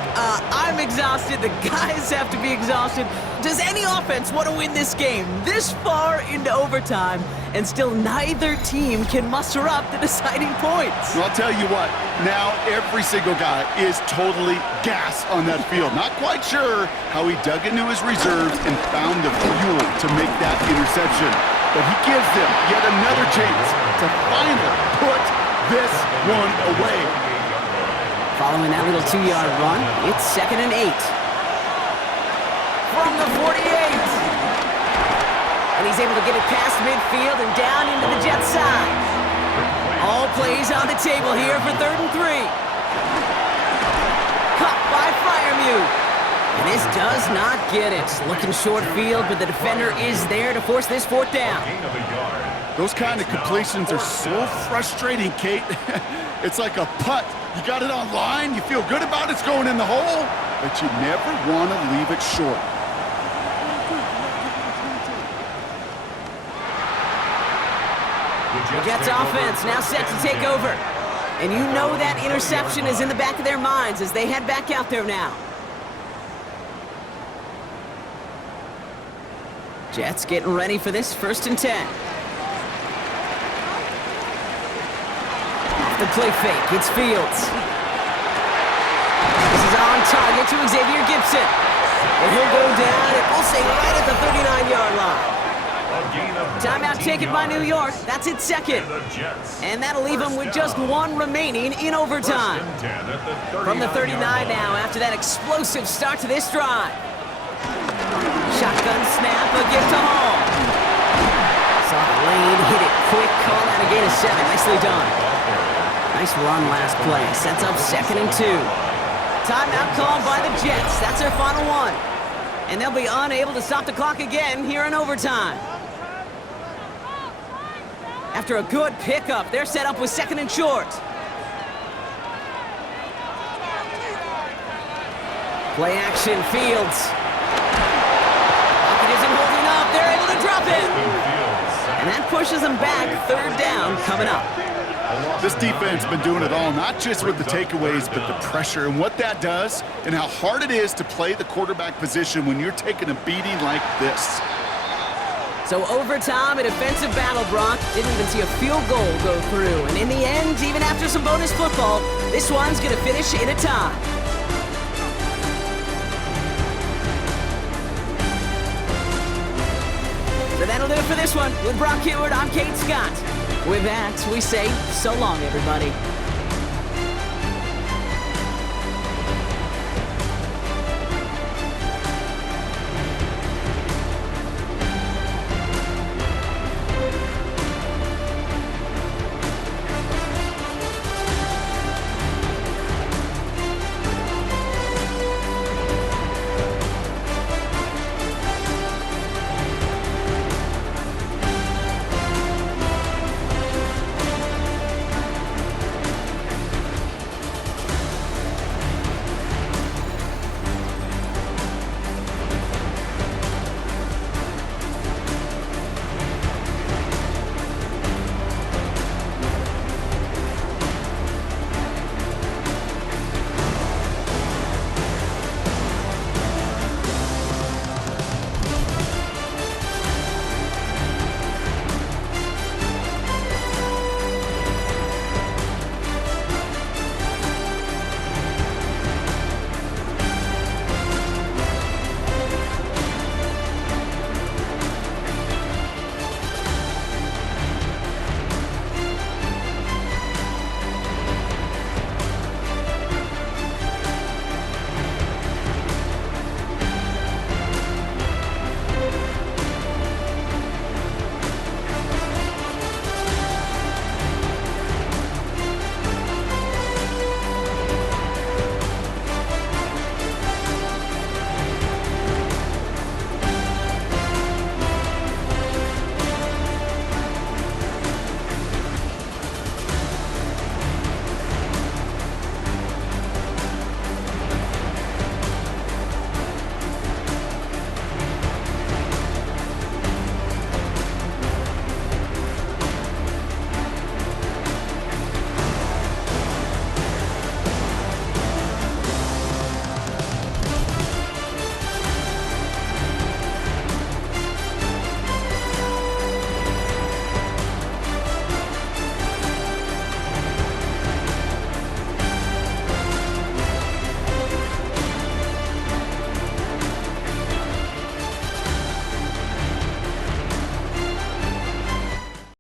I'm exhausted. The guys have to be exhausted. Does any offense want to win this game this far into overtime and still neither team can muster up the deciding points? Well, I'll tell you what, now every single guy is totally gassed on that field. Not quite sure how he dug into his reserves and found the fuel to make that interception. But he gives them yet another chance to finally put this one away. Following that little 2-yard run, it's 2nd and 8. From the 48. And he's able to get it past midfield and down into the Jets side. All plays on the table here for 3rd and 3. Caught by Freiermuth. And this does not get it. Looking short field, but the defender is there to force this 4th down. Those kind of completions are so frustrating, Kate. It's like a putt. You got it on line, you feel good about it's going in the hole, but you never want to leave it short. The Jets offense now set to take over. And you know that interception is in the back of their minds as they head back out there now. Jets getting ready for this 1st and 10. Off the play fake, it's Fields. This is on target to Xavier Gibson. And he'll go down, and we'll say right at the 39-yard line. Timeout taken by New York. That's its 2nd. And that'll leave them with just 1 remaining in overtime. From the 39 now after that explosive start to this drive. Shotgun snap, a gift to Hall. Saw the lane, hit it quick, call out a gain of 7. Nicely done. Nice run last play. Sets up 2nd and 2. Timeout called by the Jets. That's their final one. And they'll be unable to stop the clock again here in overtime. After a good pickup, they're set up with 2nd and short. Play action, Fields. Pocket isn't holding up. They're able to drop it. And that pushes them back. 3rd down coming up. This defense has been doing it all, not just with the takeaways, but the pressure and what that does and how hard it is to play the quarterback position when you're taking a beating like this. So overtime, a defensive battle, Brock. Didn't even see a field goal go through. And in the end, even after some bonus football, this one's going to finish in a tie. So that'll do it for this one. With Brock Heward, I'm Kate Scott. With that, we say so long, everybody.